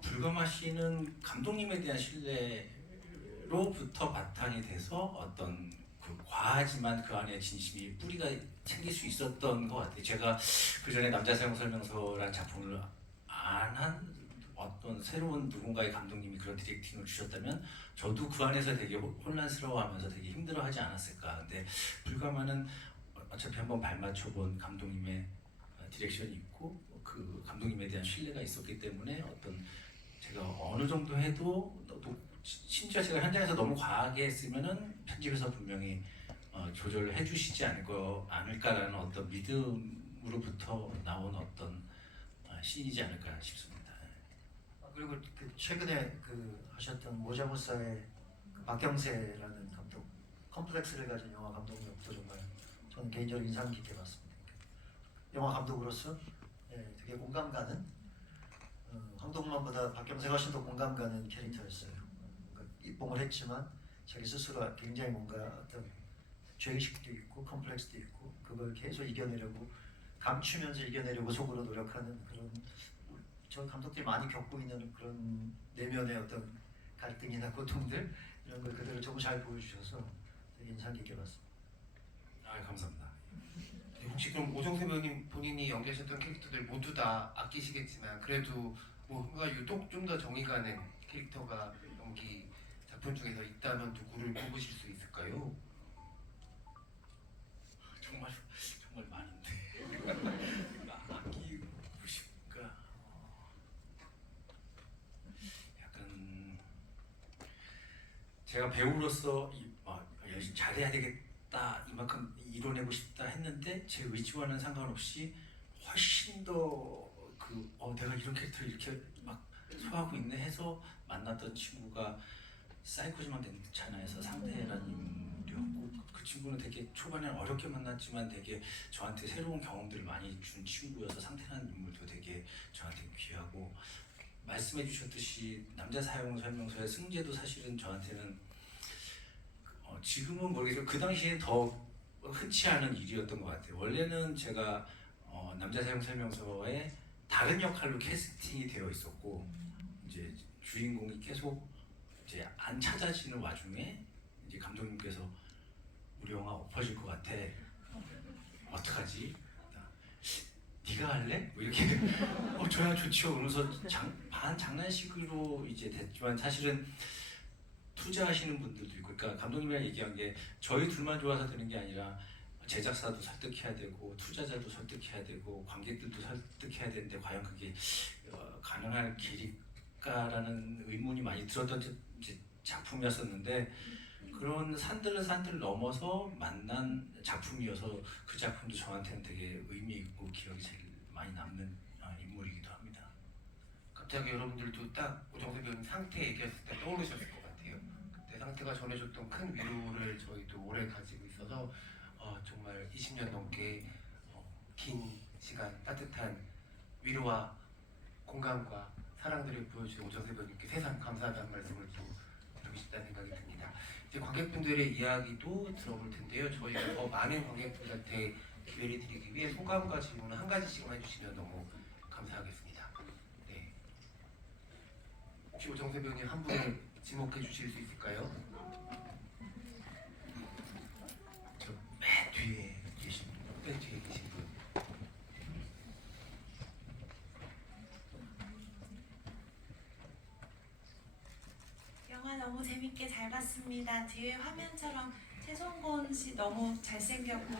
불가마 씨는 감독님에 대한 신뢰로부터 바탕이 돼서 어떤 그 과하지만 그 안에 진심이 뿌리가 생길 수 있었던 것 같아요. 제가 그 전에 남자 사용 설명서라는 작품을 안 한 어떤 새로운 누군가의 감독님이 그런 디렉팅을 주셨다면 저도 그 안에서 되게 혼란스러워하면서 되게 힘들어하지 않았을까. 근데 불가마는 어차피 한번 발맞춰본 감독님의 디렉션이 있고 그 감독님에 대한 신뢰가 있었기 때문에 어떤 제가 어느 정도 해도 또 심지어 제가 현장에서 너무 과하게 했으면은 편집에서 분명히 조절을 해주시지 않을까라는 어떤 믿음으로부터 나온 어떤 신이지 않을까 싶습니다. 그리고 그 최근에 그 하셨던 모자무사의 그 박경세라는 감독, 컴플렉스를 가진 영화 감독님도 정말 저는 개인적으로 인상 깊게 봤습니다. 영화 감독으로서 되게 공감 가는 황동만보다 박경세가 훨씬 더 공감 가는 캐릭터였어요. 그러니까 입봉을 했지만 자기 스스로 굉장히 뭔가 어떤 죄의식도 있고 컴플렉스도 있고 그걸 계속 이겨내려고 감추면서 이겨내려고 속으로 노력하는 그런 저 감독들이 많이 겪고 있는 그런 내면의 어떤 갈등이나 고통들 이런 걸 그대로 너무 잘 보여주셔서 되게 인상 깊게 봤습니다. 아, 감사합니다. 네, 혹시 그럼 오정세 배우님 본인이 연기하셨던 캐릭터들 모두 다 아끼시겠지만 그래도 뭔가 유독 좀 더 정이 가는 캐릭터가 연기 작품 중에서 있다면 누구를 꼽으실 수 있을까요? 정말 많은데 아끼고 싶을까? 약간 제가 배우로서 열심히 잘해야 되겠다, 이만큼 이뤄내고 싶다 했는데 제 의지와는 상관없이 훨씬 더 내가 이런 캐릭터를 이렇게 막 소화하고 있네 해서 만났던 친구가 사이코지만 괜찮아에서 상태라는 인물이었고, 그 친구는 되게 초반에 어렵게 만났지만 되게 저한테 새로운 경험들을 많이 준 친구여서 상태라는 인물도 되게 저한테 귀하고, 말씀해 주셨듯이 남자 사용 설명서의 승재도 사실은 저한테는 지금은 모르겠지만 그 당시에 더 흔치 않은 일이었던 것 같아요. 원래는 제가 남자 사용 설명서에 다른 역할로 캐스팅이 되어 있었고, 이제 주인공이 계속 이제 안 찾아지는 와중에 이제 감독님께서 우리 영화 엎어질 것 같아, 어떡하지? 네가 할래? 뭐 이렇게 저야 좋죠. 그러면서 반 장난식으로 이제 됐지만 사실은 투자하시는 분들도 있고, 그러니까 감독님이랑 얘기한 게 저희 둘만 좋아서 되는 게 아니라 제작사도 설득해야 되고 투자자도 설득해야 되고 관객들도 설득해야 되는데 과연 그게 가능할 길일까라는 의문이 많이 들었던 이제 작품이었었는데, 그런 산들을 넘어서 만난 작품이어서 그 작품도 저한테는 되게 의미 있고 기억이 제일 많이 남는 인물이기도 합니다. 갑자기 여러분들도 딱 오정세 배우님 상태 얘기했을 때 떠오르셨을 것 같아요. 그때 상태가 전해줬던 큰 위로를 저희도 오래 가지고 있어서 정말 20년 넘게 긴 시간 따뜻한 위로와 공감과 사랑들을 보여주신 오정세 배우님께 세상 감사하다는 말씀을 또 드리고 싶다는 생각이 듭니다. 이제 관객분들의 이야기도 들어볼 텐데요. 저희가 더 많은 관객분들한테 기회를 드리기 위해 소감과 질문을 한 가지씩만 해주시면 너무 감사하겠습니다. 네. 혹시 오정세 배우님 한 분을 지목해 주실 수 있을까요? 저 맨 뒤에 계신 분. 맨 뒤에 계신 분. 영화 너무 재밌게 잘 봤습니다. 뒤에 화면처럼 최성곤 씨 너무 잘생겼고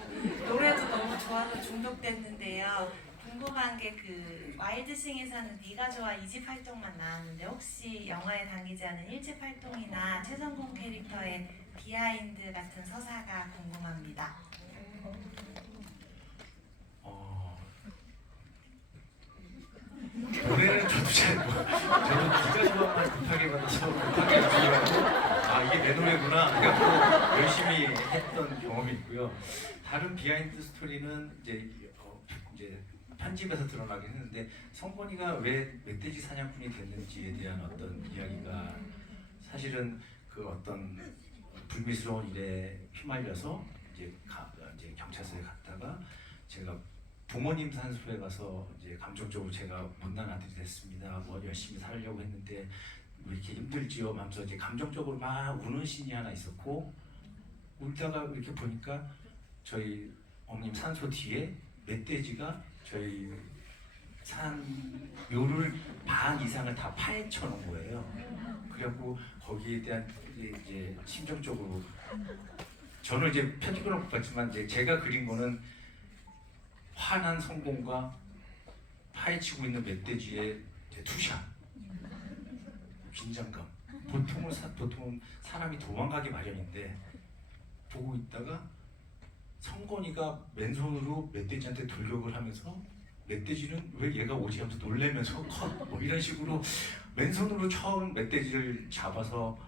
노래도 너무 좋아서 중독됐는데요. 궁금한 게 그 와일드싱에서는 네가 좋아 2집 활동만 나왔는데 혹시 영화에 담기지 않은 1집 활동이나 최성곤 캐릭터의 비하인드 같은 서사가 궁금합니다. 노래는 저도 잘 몰라요. 저도 네가 좋아만 급하게 받아서 급하게 준비하고 이게 내 노래구나 해갖고 열심히 했던 경험이 있고요. 다른 비하인드 스토리는 이제 편집에서 드러나긴 했는데, 성곤이가 왜 멧돼지 사냥꾼이 됐는지에 대한 어떤 이야기가 사실은 그 어떤 불미스러운 일에 휘말려서 이제 경찰서에 갔다가 제가 부모님 산소에 가서 이제 감정적으로 제가 못난 아들이 됐습니다. 뭐 열심히 살려고 했는데 왜 이렇게 힘들지요? 하면서 이제 감정적으로 막 우는 씬이 하나 있었고, 울다가 이렇게 보니까 저희 어머님 산소 뒤에 멧돼지가 저희 산 묘를 반 이상을 다 파헤쳐 놓은 거예요. 그래갖고 거기에 대한 이제 심정적으로 저는 이제 편집을 못 봤지만 이제 제가 그린 거는 화난 성공과 파헤치고 있는 멧돼지의 투샷, 긴장감. 보통은 사람이 도망가기 마련인데 보고 있다가 성곤이가 맨손으로 멧돼지한테 돌격을 하면서 멧돼지는 왜 얘가 오지 하면서 놀래면서 컷 뭐 이런 식으로 맨손으로 처음 멧돼지를 잡아서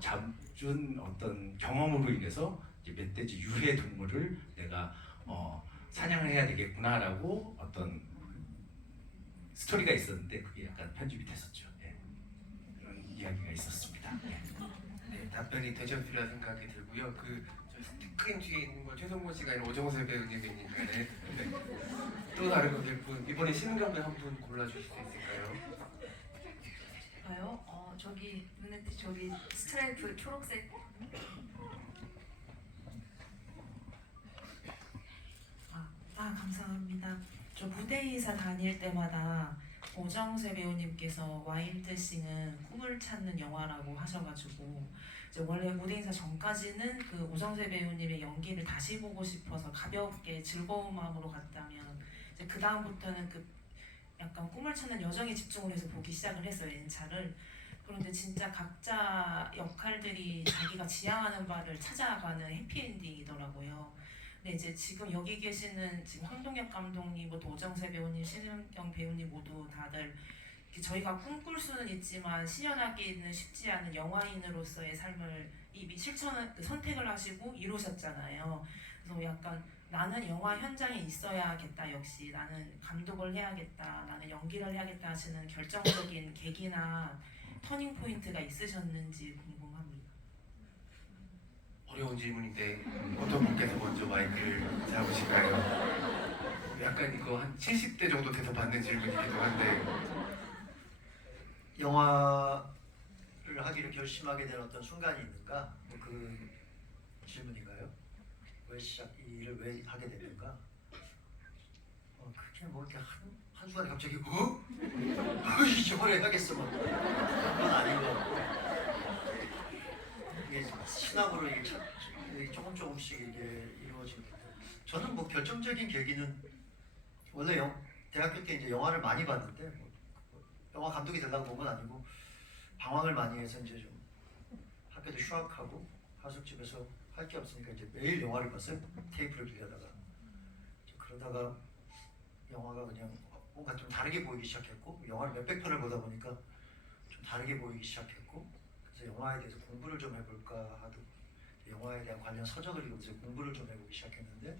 잡은 어떤 경험으로 인해서 이제 멧돼지 유해 동물을 내가 사냥을 해야 되겠구나라고 어떤 스토리가 있었는데 그게 약간 편집이 됐었죠. 예. 그런 이야기가 있었습니다. 예. 네, 답변이 되셨으리라 생각이 들고요. 저 스크린 뒤에 있는 건 최성곤 씨가 아니라 오정세 배우님이니까 네. 또 다른 분들 분 이번에 신경배 한 분 골라주실 수 있을까요? 봐요. 저기 눈에 저기 스트라이프 초록색. 감사합니다. 저 무대 의사 다닐 때마다 오정세 배우님께서 와일드 싱은 꿈을 찾는 영화라고 하셔가지고 이제 원래 무대 인사 전까지는 그 오정세 배우님의 연기를 다시 보고 싶어서 가볍게 즐거운 마음으로 갔다면 이제 그 다음부터는 그 약간 꿈을 찾는 여정에 집중을 해서 보기 시작을 했어요, N차를. 그런데 진짜 각자 역할들이 자기가 지향하는 바를 찾아가는 해피엔딩이더라고요. 근데 이제 지금 여기 계시는 지금 황동혁 감독님, 뭐 도정세 배우님, 신은경 배우님 모두 다들 저희가 꿈꿀 수는 있지만 실현하기는 쉽지 않은 영화인으로서의 삶을 이미 선택을 하시고 이루셨잖아요. 그래서 약간 나는 영화 현장에 있어야겠다, 역시 나는 감독을 해야겠다, 나는 연기를 해야겠다 하시는 결정적인 계기나 터닝 포인트가 있으셨는지 궁금합니다. 어려운 질문인데 어떤 분께서 먼저 마이크를 잡으실까요? 약간 이거 한 70대 정도 돼서 받는 질문이기도 한데 영화를 하기로 결심하게 된 어떤 순간이 있는가? 그 질문인가요? 이 일을 왜 하게 됐는가? 그게 뭐 이렇게 한순간에 갑자기 이 영화를 해야겠어 뭐 그건 아닌 것 같고 이게 신학으로 이게 조금씩 이게 이루어지는 건데 저는 뭐 결정적인 계기는 원래 대학교 때 이제 영화를 많이 봤는데 영화 감독이 되려고 본 건 아니고 방황을 많이 해서 이제 좀 학교도 휴학하고 하숙집에서 할 게 없으니까 이제 매일 영화를 봤어요. 테이프를 빌려다가 그러다가 영화가 그냥 뭔가 좀 다르게 보이기 시작했고 영화를 몇백 편을 보다 보니까 좀 다르게 보이기 시작했고 그래서 영화에 대해서 공부를 좀 해볼까 하도 영화에 대한 관련 서적을 읽으면서 공부를 좀 해보기 시작했는데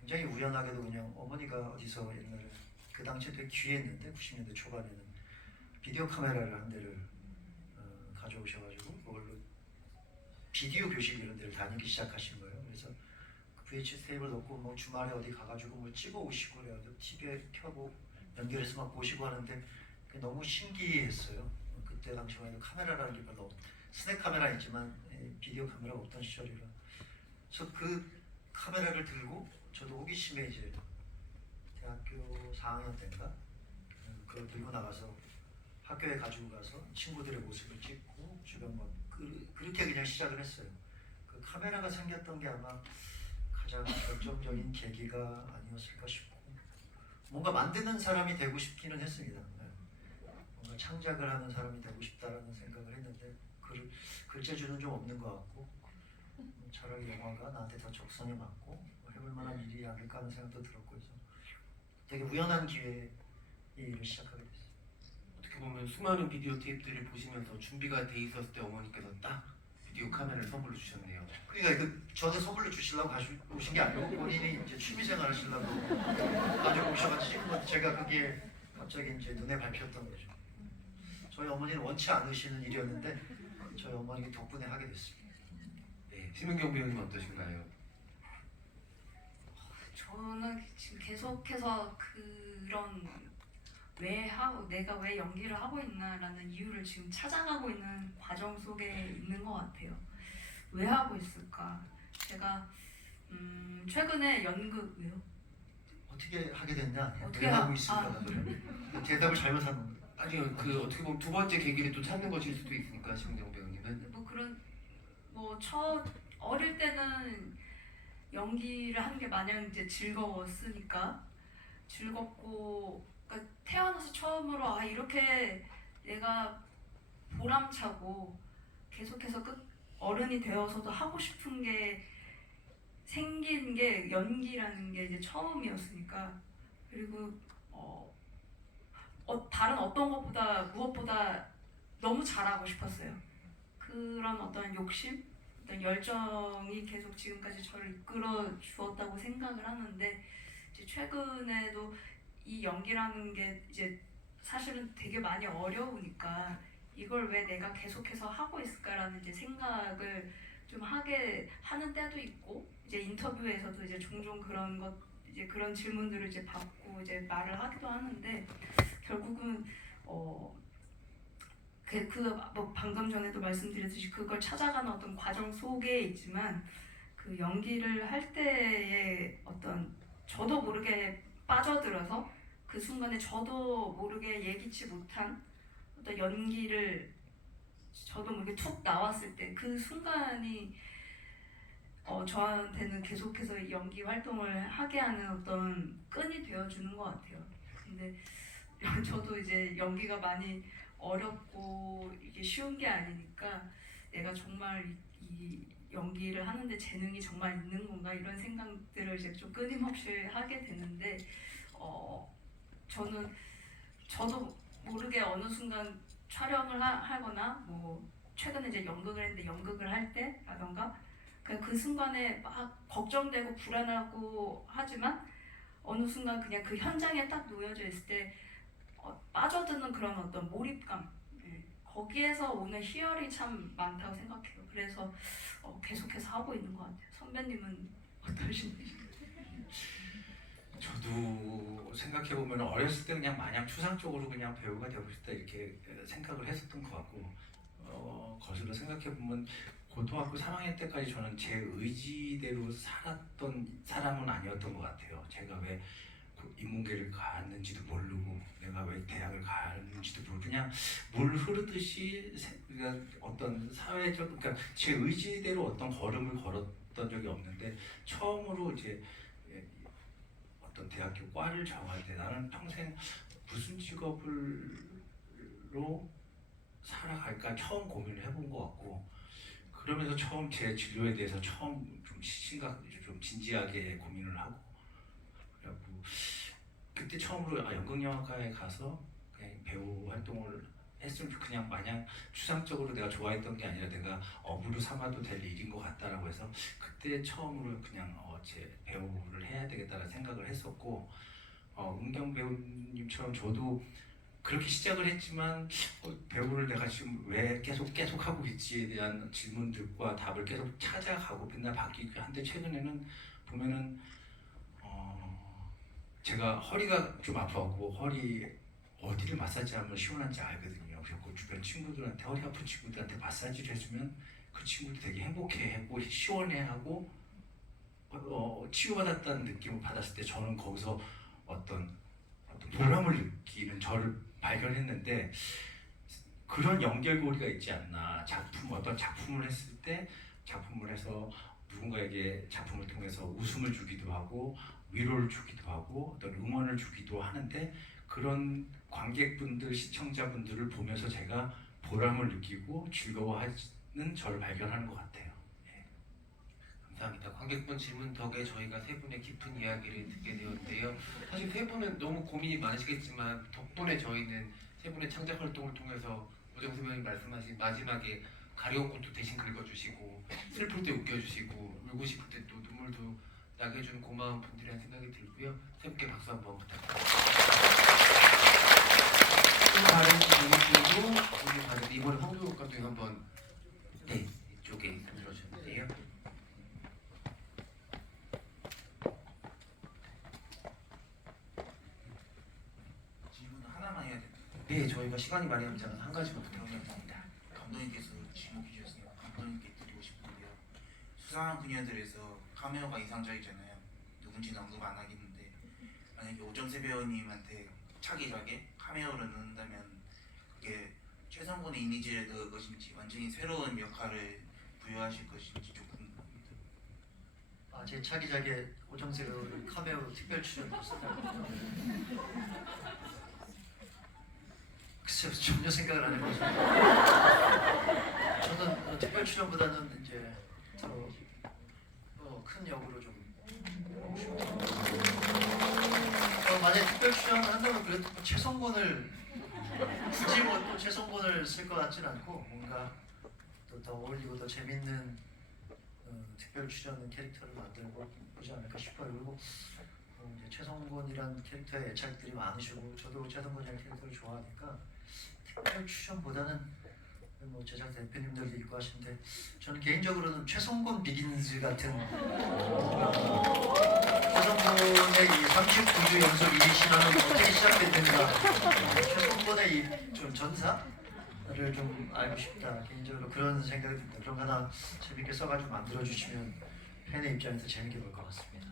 굉장히 우연하게도 그냥 어머니가 어디서 옛날에 그 당시에 되게 귀했는데 90년대 초반에는 비디오 카메라를 한 대를 가져오셔가지고 그걸로 비디오 교실 이런 데를 다니기 시작하신 거예요. 그래서 VHS 테이블 놓고 뭐 주말에 어디 가가지고 뭐 찍어 오시고 그래가지고 TV에 켜고 연결해서 막 보시고 하는데 그게 너무 신기했어요. 그때 당시만 해도 카메라라는 게 별로 스냅 카메라 있지만 비디오 카메라가 없던 시절이라 그래서 그 카메라를 들고 저도 호기심에 이제 대학교 4학년 때인가 그걸 들고 나가서 학교에 가지고 가서 친구들의 모습을 찍고 주변 뭐 그렇게 그냥 시작을 했어요. 그 카메라가 생겼던 게 아마 가장 결정적인 계기가 아니었을까 싶고 뭔가 만드는 사람이 되고 싶기는 했습니다. 뭔가 창작을 하는 사람이 되고 싶다라는 생각을 했는데 글재주는 좀 없는 것 같고 차라리 영화가 나한테 더 적성에 맞고 해볼 만한 일이 아닐까 하는 생각도 들었고 해서 되게 우연한 기회에 이 일을 시작하게 됐어요. 어떻게 보면 수많은 비디오 테이프들을 보시면서 준비가 돼 있었을 때 어머니께서 딱 비디오 카메라를 선물로 주셨네요. 그러니까 저한테 선물로 주시려고 가지고 오신 게 아니고 본인이 이제 취미생활 하시려고 가지고 오셔가지고 제가 그게 갑자기 이제 눈에 밟혔던 거죠. 저희 어머니는 원치 않으시는 일이었는데 저희 어머니 덕분에 하게 됐습니다. 네, 심은경 배우님 어떠신가요? 저는 지금 계속해서 그런 내가 왜 연기를 하고 있나라는 이유를 지금 찾아가고 있는 과정 속에 있는 것 같아요. 왜 하고 있을까? 제가 최근에 연극 왜요? 어떻게 하게 됐냐? 어떻게 왜 하- 하고 있을까? 대답을 잘못하는 거예요. 아니요, 어떻게 보면 두 번째 계기를 또 찾는 것일 수도 있으니까 심은경 배우님은 어릴 때는 연기를 하는 게 마냥 이제 즐거웠으니까 즐겁고 그러니까 태어나서 처음으로 이렇게 내가 보람차고 계속해서 어른이 되어서도 하고 싶은 게 생긴 게 연기라는 게 이제 처음이었으니까 그리고 다른 어떤 것보다 무엇보다 너무 잘하고 싶었어요. 그런 어떤 욕심, 어떤 열정이 계속 지금까지 저를 이끌어 주었다고 생각을 하는데 이제 최근에도 이 연기라는 게 이제 사실은 되게 많이 어려우니까 이걸 왜 내가 계속해서 하고 있을까라는 이제 생각을 좀 하게 하는 때도 있고 이제 인터뷰에서도 이제 종종 그런 것 이제 그런 질문들을 이제 받고 이제 말을 하기도 하는데 결국은 뭐 방금 전에도 말씀드렸듯이 그걸 찾아가는 어떤 과정 속에 있지만 그 연기를 할 때의 어떤 저도 모르게 빠져들어서 그 순간에 저도 모르게 예기치 못한 어떤 연기를 저도 모르게 툭 나왔을 때 그 순간이 저한테는 계속해서 연기 활동을 하게 하는 어떤 끈이 되어주는 것 같아요. 근데 저도 이제 연기가 많이 어렵고 이게 쉬운 게 아니니까 내가 정말 이 연기를 하는데 재능이 정말 있는 건가 이런 생각들을 이제 좀 끊임없이 하게 되는데 저도 모르게 어느 순간 촬영을 하거나 뭐 최근에 이제 연극을 했는데 연극을 할 때라던가 그 순간에 막 걱정되고 불안하고 하지만 어느 순간 그냥 그 현장에 딱 놓여져 있을 때 빠져드는 그런 어떤 몰입감 거기에서 오는 희열이 참 많다고 생각해요. 그래서 계속해서 하고 있는 것 같아요. 선배님은 어떠신지? 저도 생각해보면 어렸을 때 그냥 마냥 추상적으로 그냥 배우가 되고 싶다 이렇게 생각을 했었던 것 같고 거슬러 생각해보면 고등학교 3학년 때까지 저는 제 의지대로 살았던 사람은 아니었던 것 같아요. 제가 왜 인문계를 갔는지도 모르고 내가 왜 대학을 갔는지도 모르고 그냥 물 흐르듯이 그러니까 어떤 사회적 그러니까 제 의지대로 어떤 걸음을 걸었던 적이 없는데 처음으로 이제 어떤 대학교 과를 정할 때 나는 평생 무슨 직업으로 살아갈까 처음 고민을 해본 것 같고 그러면서 처음 제 진로에 대해서 처음 좀 진지하게 고민을 하고 그래갖고 그때 처음으로 연극영화과에 가서 그냥 배우 활동을 했으면 그냥 마냥 추상적으로 내가 좋아했던 게 아니라 내가 업으로 삼아도 될 일인 것 같다라고 해서 그때 처음으로 그냥 제 배우를 해야 되겠다는 생각을 했었고 은경 배우님처럼 저도 그렇게 시작을 했지만 배우를 내가 지금 왜 계속 하고 있지에 대한 질문들과 답을 계속 찾아가고 맨날 바뀌고 한데 최근에는 보면은 제가 허리가 좀 아파갖고 허리 어디를 마사지하면 시원한지 알거든요. 그래서 주변 친구들한테 허리 아픈 친구들한테 마사지를 해주면 그 친구들 되게 행복해하고 시원해하고 치유받았다는 느낌을 받았을 때 저는 거기서 어떤 보람을 느끼는 저를 발견했는데 그런 연결고리가 있지 않나. 어떤 작품을 했을 때 작품을 해서 누군가에게 작품을 통해서 웃음을 주기도 하고 위로를 주기도 하고 어떤 응원을 주기도 하는데 그런 관객분들, 시청자분들을 보면서 제가 보람을 느끼고 즐거워하는 저를 발견하는 것 같아요. 네. 감사합니다. 관객분 질문 덕에 저희가 세 분의 깊은 이야기를 듣게 되었는데요. 사실 세 분은 너무 고민이 많으시겠지만 덕분에 저희는 세 분의 창작 활동을 통해서 오정수 배우님 말씀하신 마지막에 가려운 것도 대신 긁어주시고 슬플 때 웃겨주시고 울고 싶을 때 또 눈물도 나게 해주는 고마운 분들이라는 생각이 들고요. 세 분께 박수 한번 부탁드립니다. 또 다른 분들도 우리 다른 이번에 황도혁 감독이 한번 이쪽에 들어주셨는데요. 질문 하나만 해야 됩니다. 네, 저희가 시간이 많이 남지 않아서 한 가지만 부탁드립니다. 감독님께서 질문 주셨으니까 감독님께 드리고 싶은데요. 수상한 그녀들에서 카메오가 인상적이잖아요. 누군지는 언급 안 하겠는데 만약에 오정세 배우님한테 차기작에 카메오를 넣는다면 그게 최성곤의 이미지를 넣을 것인지 완전히 새로운 역할을 부여하실 것인지 좀 궁금합니다. 제 차기작에 오정세 배우를 카메오 특별 출연했었나요? 글쎄요, 전혀 생각을 안 해봤어요. 저는 특별 출연보다는 이제 더 큰 역으로 좀 보고 싶어요. 만약에 특별 출연을 한다면 그래도 뭐 최성곤을 굳이 뭐 또 최성곤을 쓸 것 같진 않고 뭔가 또 더 어울리고 더 재밌는 특별 출연 캐릭터를 만들고 보지 않을까 싶어요. 그리고 이제 최성곤이란 캐릭터에 애착들이 많으시고 저도 최성곤이라는 캐릭터를 좋아하니까 특별 출연보다는 뭐 제작 대표님들도 있고 하시는데 저는 개인적으로는 최성곤 비긴즈 같은 최성곤의 이 39주 연속 1위 신화는 어떻게 시작됐는가 최성곤의 이 좀 전사를 좀 알고 싶다 개인적으로 그런 생각이 듭니다. 그런 거 하나 재밌게 써가지고 만들어주시면 팬의 입장에서 재밌게 볼 것 같습니다.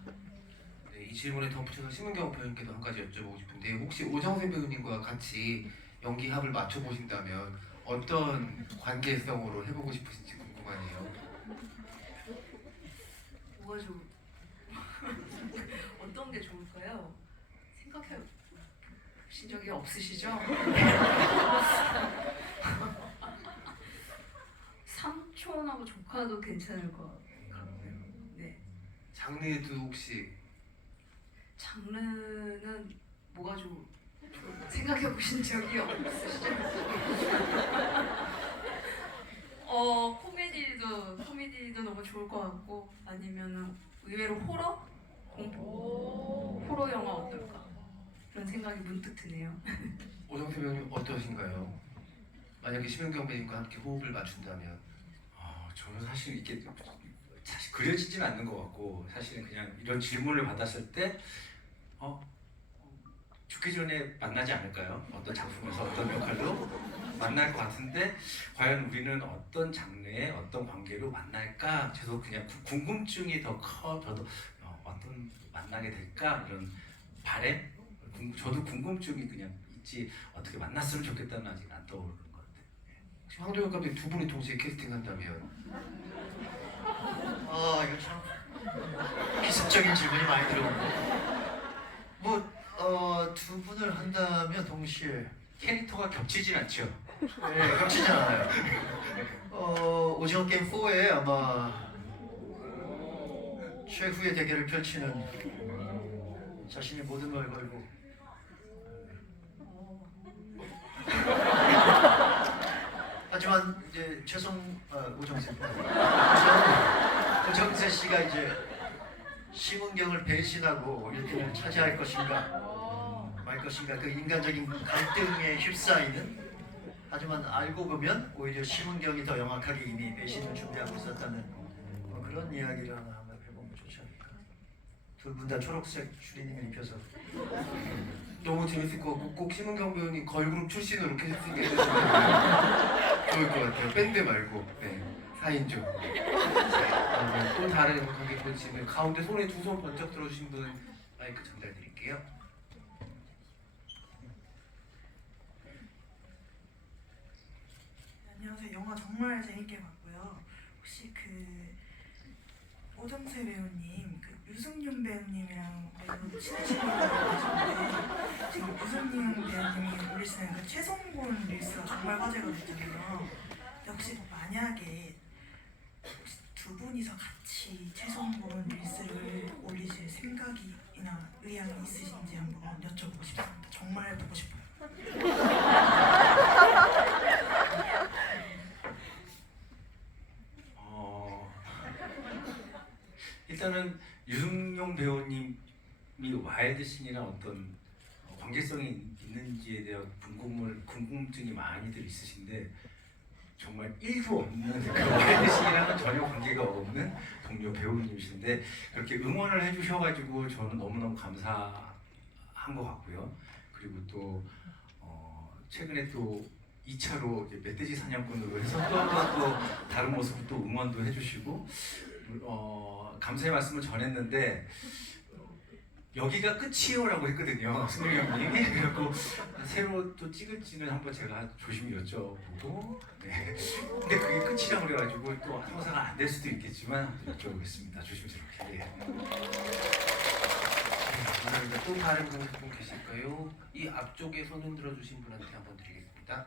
네, 이 질문에 덧붙여서 심은경 배우님께도 한 가지 여쭤보고 싶은데 혹시 오정세 배우님과 같이 연기 합을 맞춰보신다면 어떤 관계성으로 해보고 싶으신지 궁금하네요. 뭐가 좋을 어떤 게 좋을까요? 생각해 보신 적이 없으시죠? 삼촌하고 조카도 괜찮을 것 같고요. 네. 장르도 혹시 장르는 뭐가 생각해 보신 적이 없으시죠? 코미디도 너무 좋을 것 같고 아니면은 의외로 호러? 공포? 호러 영화 어떨까? 그런 생각이 문득 드네요. 오정세 배우님 어떠신가요? 만약에 심은경 배우님과 함께 호흡을 맞춘다면 저는 사실 이게 사실 그려지진 않는 것 같고 사실은 그냥 이런 질문을 받았을 때 죽기 전에 만나지 않을까요? 어떤 작품에서 어떤 역할로 만날 것 같은데 과연 우리는 어떤 장르의 어떤 관계로 만날까? 저도 그냥 궁금증이 더 커. 저도 어떤 만나게 될까? 이런 바람? 저도 궁금증이 그냥 있지 어떻게 만났으면 좋겠다는 아직 안 떠오르는 것 같아요. 혹시 황정현 감독님 두 분이 동시에 캐스팅한다면 이거 참 기습적인 질문이 많이 들어오네요. 두 분을 한다면 동시에 캐릭터가 겹치진 않죠. 네, 겹치지 않아요. 오징어 게임 4에 아마 최후의 대결을 펼치는 자신의 모든 걸 걸고 하지만 이제 오정세 씨가 이제 심은경을 배신하고 1등을 차지할 것인가 말 것인가 그 인간적인 갈등에 휩싸이는 하지만 알고 보면 오히려 심은경이 더 영악하게 이미 배신을 준비하고 있었다는 그런 이야기를 하나 한번 해보면 좋지 않을까. 둘 분 다 초록색 추리닝을 입혀서 너무 재밌을 것 같고 꼭 심은경 배우님 걸그룹 출신으로 캐스팅해 주시면 좋을 것 같아요. 밴드 말고 4인조. 또 다른 관객분 질문 가운데 손에 두 손 번쩍 들어주신 분 마이크 전달 드릴게요. 안녕하세요. 영화 정말 재밌게 봤고요. 혹시 오정세 배우님, 유승윤 배우님이랑 매우 친하신 분이 계신데 지금 유승윤 배우님이 올리시는 최성곤 릴스가 정말 화제가 됐잖아요. 혹시 만약에 혹시 두 분이서 같이 최성곤 릴스를 올리실 생각이나 의향이 있으신지 한번 여쭤보고 싶습니다. 정말 보고 싶어요. 일단은 유승용 배우님이 와일드신이랑 어떤 관계성이 있는지에 대한 궁금증이 많이들 있으신데 정말 1도 없는 그 와일드신이랑은 전혀 관계가 없는 동료 배우님이신데 그렇게 응원을 해주셔가지고 저는 너무너무 감사한 것 같고요. 그리고 또 최근에 또 2차로 멧돼지 사냥꾼으로 해서 또 다른 모습을 또 응원도 해주시고 감사의 말씀을 전했는데 여기가 끝이요라고 했거든요. 승윤 형님이. 그래갖고 새로 또 찍을지는 한번 제가 조심히 여쭤보고 근데 그게 끝이라고 그래가지고 또 항상 안 될 수도 있겠지만 여쭤보겠습니다. 조심스럽게. 감사합니다. 또 다른 관객분 계실까요? 이 앞쪽에 손 흔들어 주신 분한테 한번 드리겠습니다.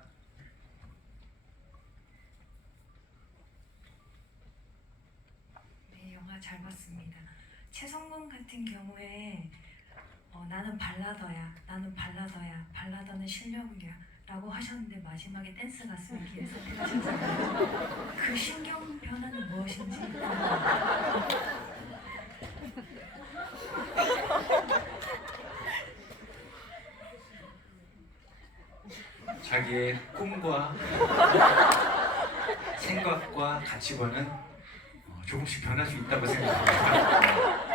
네, 영화 잘 봤습니다. 최성곤 같은 경우에 나는 발라더야, 나는 발라더야, 발라더는 실력이야 라고 하셨는데 마지막에 댄스 가수의 길에 선택하셨잖아요. 그 신경 변화는 무엇인지 자기의 꿈과 생각과 가치관은 조금씩 변할 수 있다고 생각합니다.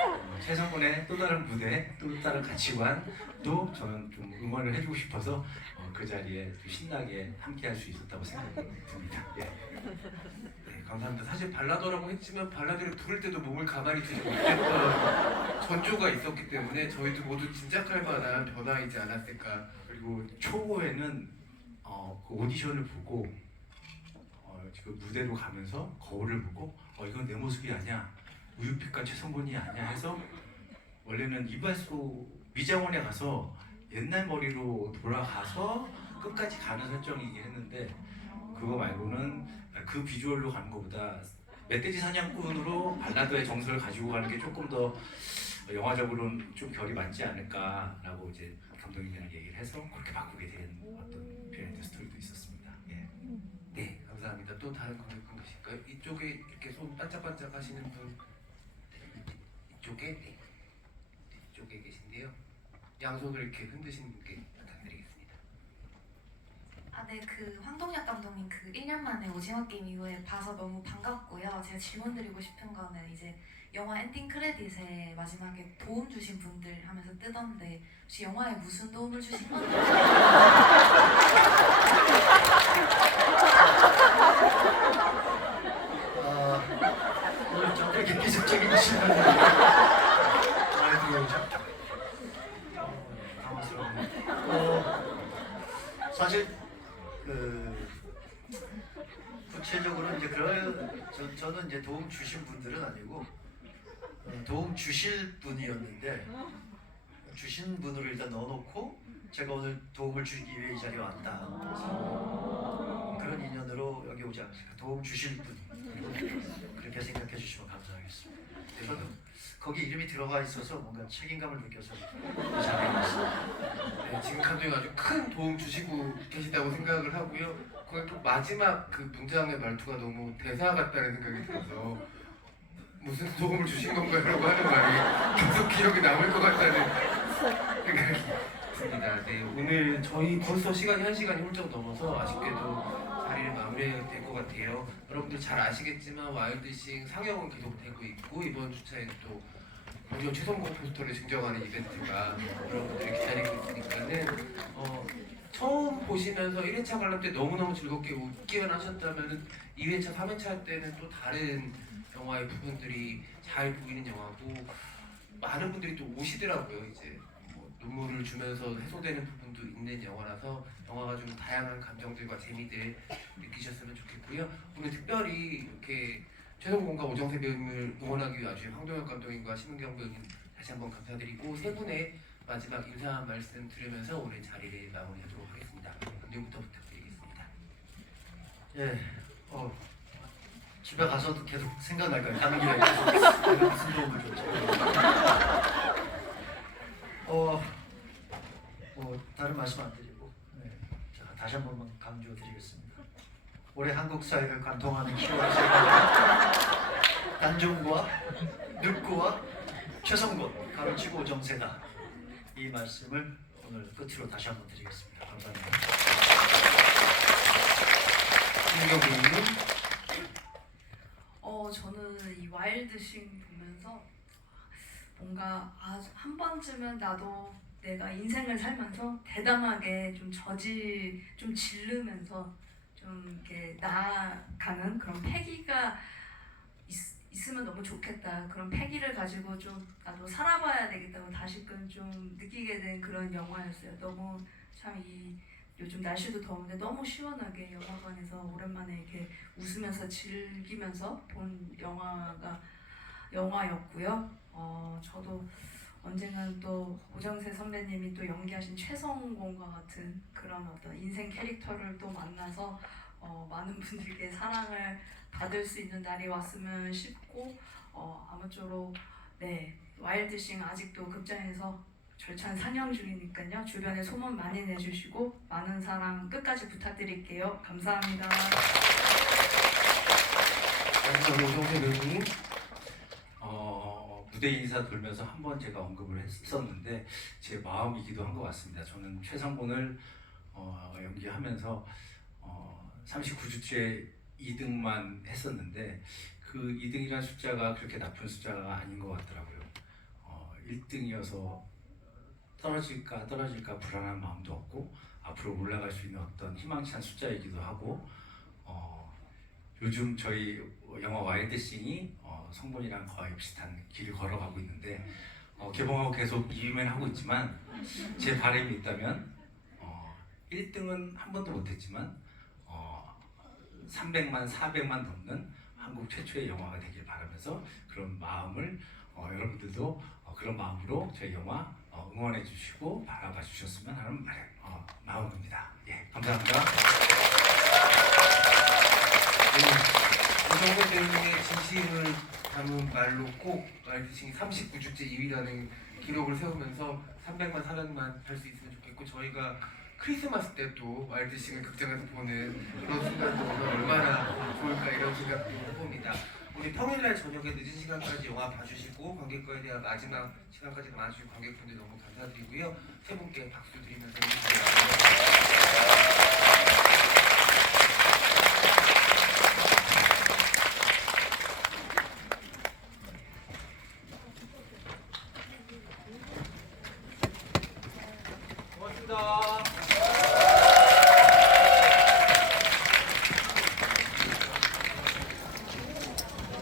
최성곤의 또 다른 무대, 또 다른 가치관도 저는 좀 응원을 해주고 싶어서 그 자리에 좀 신나게 함께할 수 있었다고 생각합니다. 예. 네, 감사합니다. 사실 발라더라고 했지만 발라드를 부를 때도 몸을 가만히 두지 못했던 전조가 있었기 때문에 저희도 모두 짐작할 만한 변화이지 않았을까. 그리고 초보에는 그 오디션을 보고 지금 무대로 가면서 거울을 보고 이건 내 모습이 아니야, 우유빛과 최성곤이 아니야 해서 원래는 이발소 미장원에 가서 옛날 머리로 돌아가서 끝까지 가는 설정이긴 했는데 그거 말고는 그 비주얼로 가는 것보다 멧돼지 사냥꾼으로 발라드의 정서를 가지고 가는 게 조금 더 영화적으로는 좀 결이 맞지 않을까라고 이제 감독님이랑 얘기를 해서 그렇게 바꾸게 된 어떤 비하인드 스토리도 있었습니다. 예. 네, 감사합니다. 또 다른 관객분 계실까요? 이쪽에 이렇게 손 반짝반짝 하시는 분 이쪽에 네. 이쪽에 계신데요. 양손을 이렇게 흔드시는 분께 부탁드리겠습니다. 네, 그 황동혁 감독님 그 1년 만에 오징어 게임 이후에 봐서 너무 반갑고요. 제가 질문 드리고 싶은 거는 이제 영화 엔딩 크레딧에 마지막에 도움 주신 분들 하면서 뜨던데 혹시 영화에 무슨 도움을 주신 건지 오늘 좀 되게 기습적인 질문을 아이고 당황스럽네. 사실 그 구체적으로 이제 저는 이제 도움 주신 분들은 아니고 도움 주실 분이었는데 주신 분으로 일단 넣어놓고 제가 오늘 도움을 주기 위해 이 자리에 왔다. 그래서 그런 인연으로 여기 오지 않습니까? 도움 주실 분 그렇게 생각해 주시면 감사하겠습니다. 저는 거기 이름이 들어가 있어서 뭔가 책임감을 느껴서 이 자리에 왔습니다. 네, 지금 감독님 아주 큰 도움 주시고 계시다고 생각을 하고요. 거기 또 마지막 그 문장의 말투가 너무 대사 같다는 생각이 들어서 무슨 도움을 주신 건가요라고 하는 말이 계속 기억에 남을 것 같다는 생각이 듭니다. 네, 오늘 저희 벌써 시간이 1시간이 훌쩍 넘어서 아쉽게도 자리를 마무리해야 될 것 같아요. 여러분들 잘 아시겠지만 와일드싱 상영은 계속되고 있고 이번 주차에 또 무려 최성곤 포스터를 증정하는 이벤트가 여러분들이 기다리고 있으니까는 처음 보시면서 1회차 관람 때 너무너무 즐겁게 웃기만 하셨다면 2회차, 3회차 때는 또 다른 영화의 부분들이 잘 보이는 영화고 많은 분들이 또 오시더라고요. 이제 뭐 눈물을 주면서 해소되는 부분도 있는 영화라서 영화가 좀 다양한 감정들과 재미들 느끼셨으면 좋겠고요. 오늘 특별히 이렇게 최성곤과 오정세 배우님을 응원하기 위해 와주신 황동혁 감독님과 심은경 배우님 다시 한번 감사드리고 세 분의 마지막 인사 말씀 드리면서 오늘 자리를 마무리하도록 하겠습니다. 감독님부터 부탁드리겠습니다. 예, 집에 가서도 계속 생각날 거예요. 가는 길에 계속 내가 무슨 도움을 줬지. 다른 말씀 안 드리고 자, 다시 한 번만 강조드리겠습니다. 올해 한국 사회를 관통하는 키워드 단종과 늑구와 최성곤 가로치고 오정세다. 이 말씀을 오늘 끝으로 다시 한 번 드리겠습니다. 감사합니다. 심은경 배우님. 저는 이 와일드싱 보면서 뭔가 한 번쯤은 나도 내가 인생을 살면서 대담하게 좀 지르면서 좀 이렇게 나아가는 그런 패기가 있으면 너무 좋겠다. 그런 패기를 가지고 좀 나도 살아봐야 되겠다고 다시금 좀 느끼게 된 그런 영화였어요. 너무 참 요즘 날씨도 더운데 너무 시원하게 영화관에서 오랜만에 이렇게 웃으면서 즐기면서 본 영화였고요. 저도 언젠간 또 오정세 선배님이 또 연기하신 최성곤과 같은 그런 어떤 인생 캐릭터를 또 만나서 많은 분들께 사랑을 받을 수 있는 날이 왔으면 싶고 아무쪼록 네 와일드싱 아직도 극장에서 절찬 상영 중이니까요. 주변에 소문 많이 내주시고 많은 사랑 끝까지 부탁드릴게요. 감사합니다. 마지막 오정세 배우님. 무대 인사 돌면서 한 번 제가 언급을 했었는데 제 마음이기도 한 것 같습니다. 저는 최성곤을 연기하면서 39주째 2등만 했었는데 그 2등이라는 숫자가 그렇게 나쁜 숫자가 아닌 것 같더라고요. 1등이어서 떨어질까 불안한 마음도 없고 앞으로 올라갈 수 있는 어떤 희망찬 숫자이기도 하고 요즘 저희 영화 와일드싱이 성본이랑 거의 비슷한 길을 걸어가고 있는데 개봉하고 계속 2위만 하고 있지만 제 바람이 있다면 1등은 한 번도 못했지만 300만, 400만 넘는 한국 최초의 영화가 되길 바라면서 그런 마음을 여러분들도 그런 마음으로 저희 영화 응원해 주시고 바라봐 주셨으면 하는 마음입니다. 예, 감사합니다. 오정세 배우님의 진심을 담은 말로 꼭 와일드싱이 39주째 2위라는 기록을 세우면서 300만, 400만 할 수 있으면 좋겠고 저희가 크리스마스 때 또 와일드싱을 극장에서 보는 그런 순간도 오면 얼마나 좋을까 이런 생각도 해봅니다. 우리 평일날 저녁에 늦은 시간까지 영화 봐주시고 관객과에 대한 마지막 시간까지 남아주신 관객분들 너무 감사드리고요. 세 분께 박수 드리면서 인사드립니다.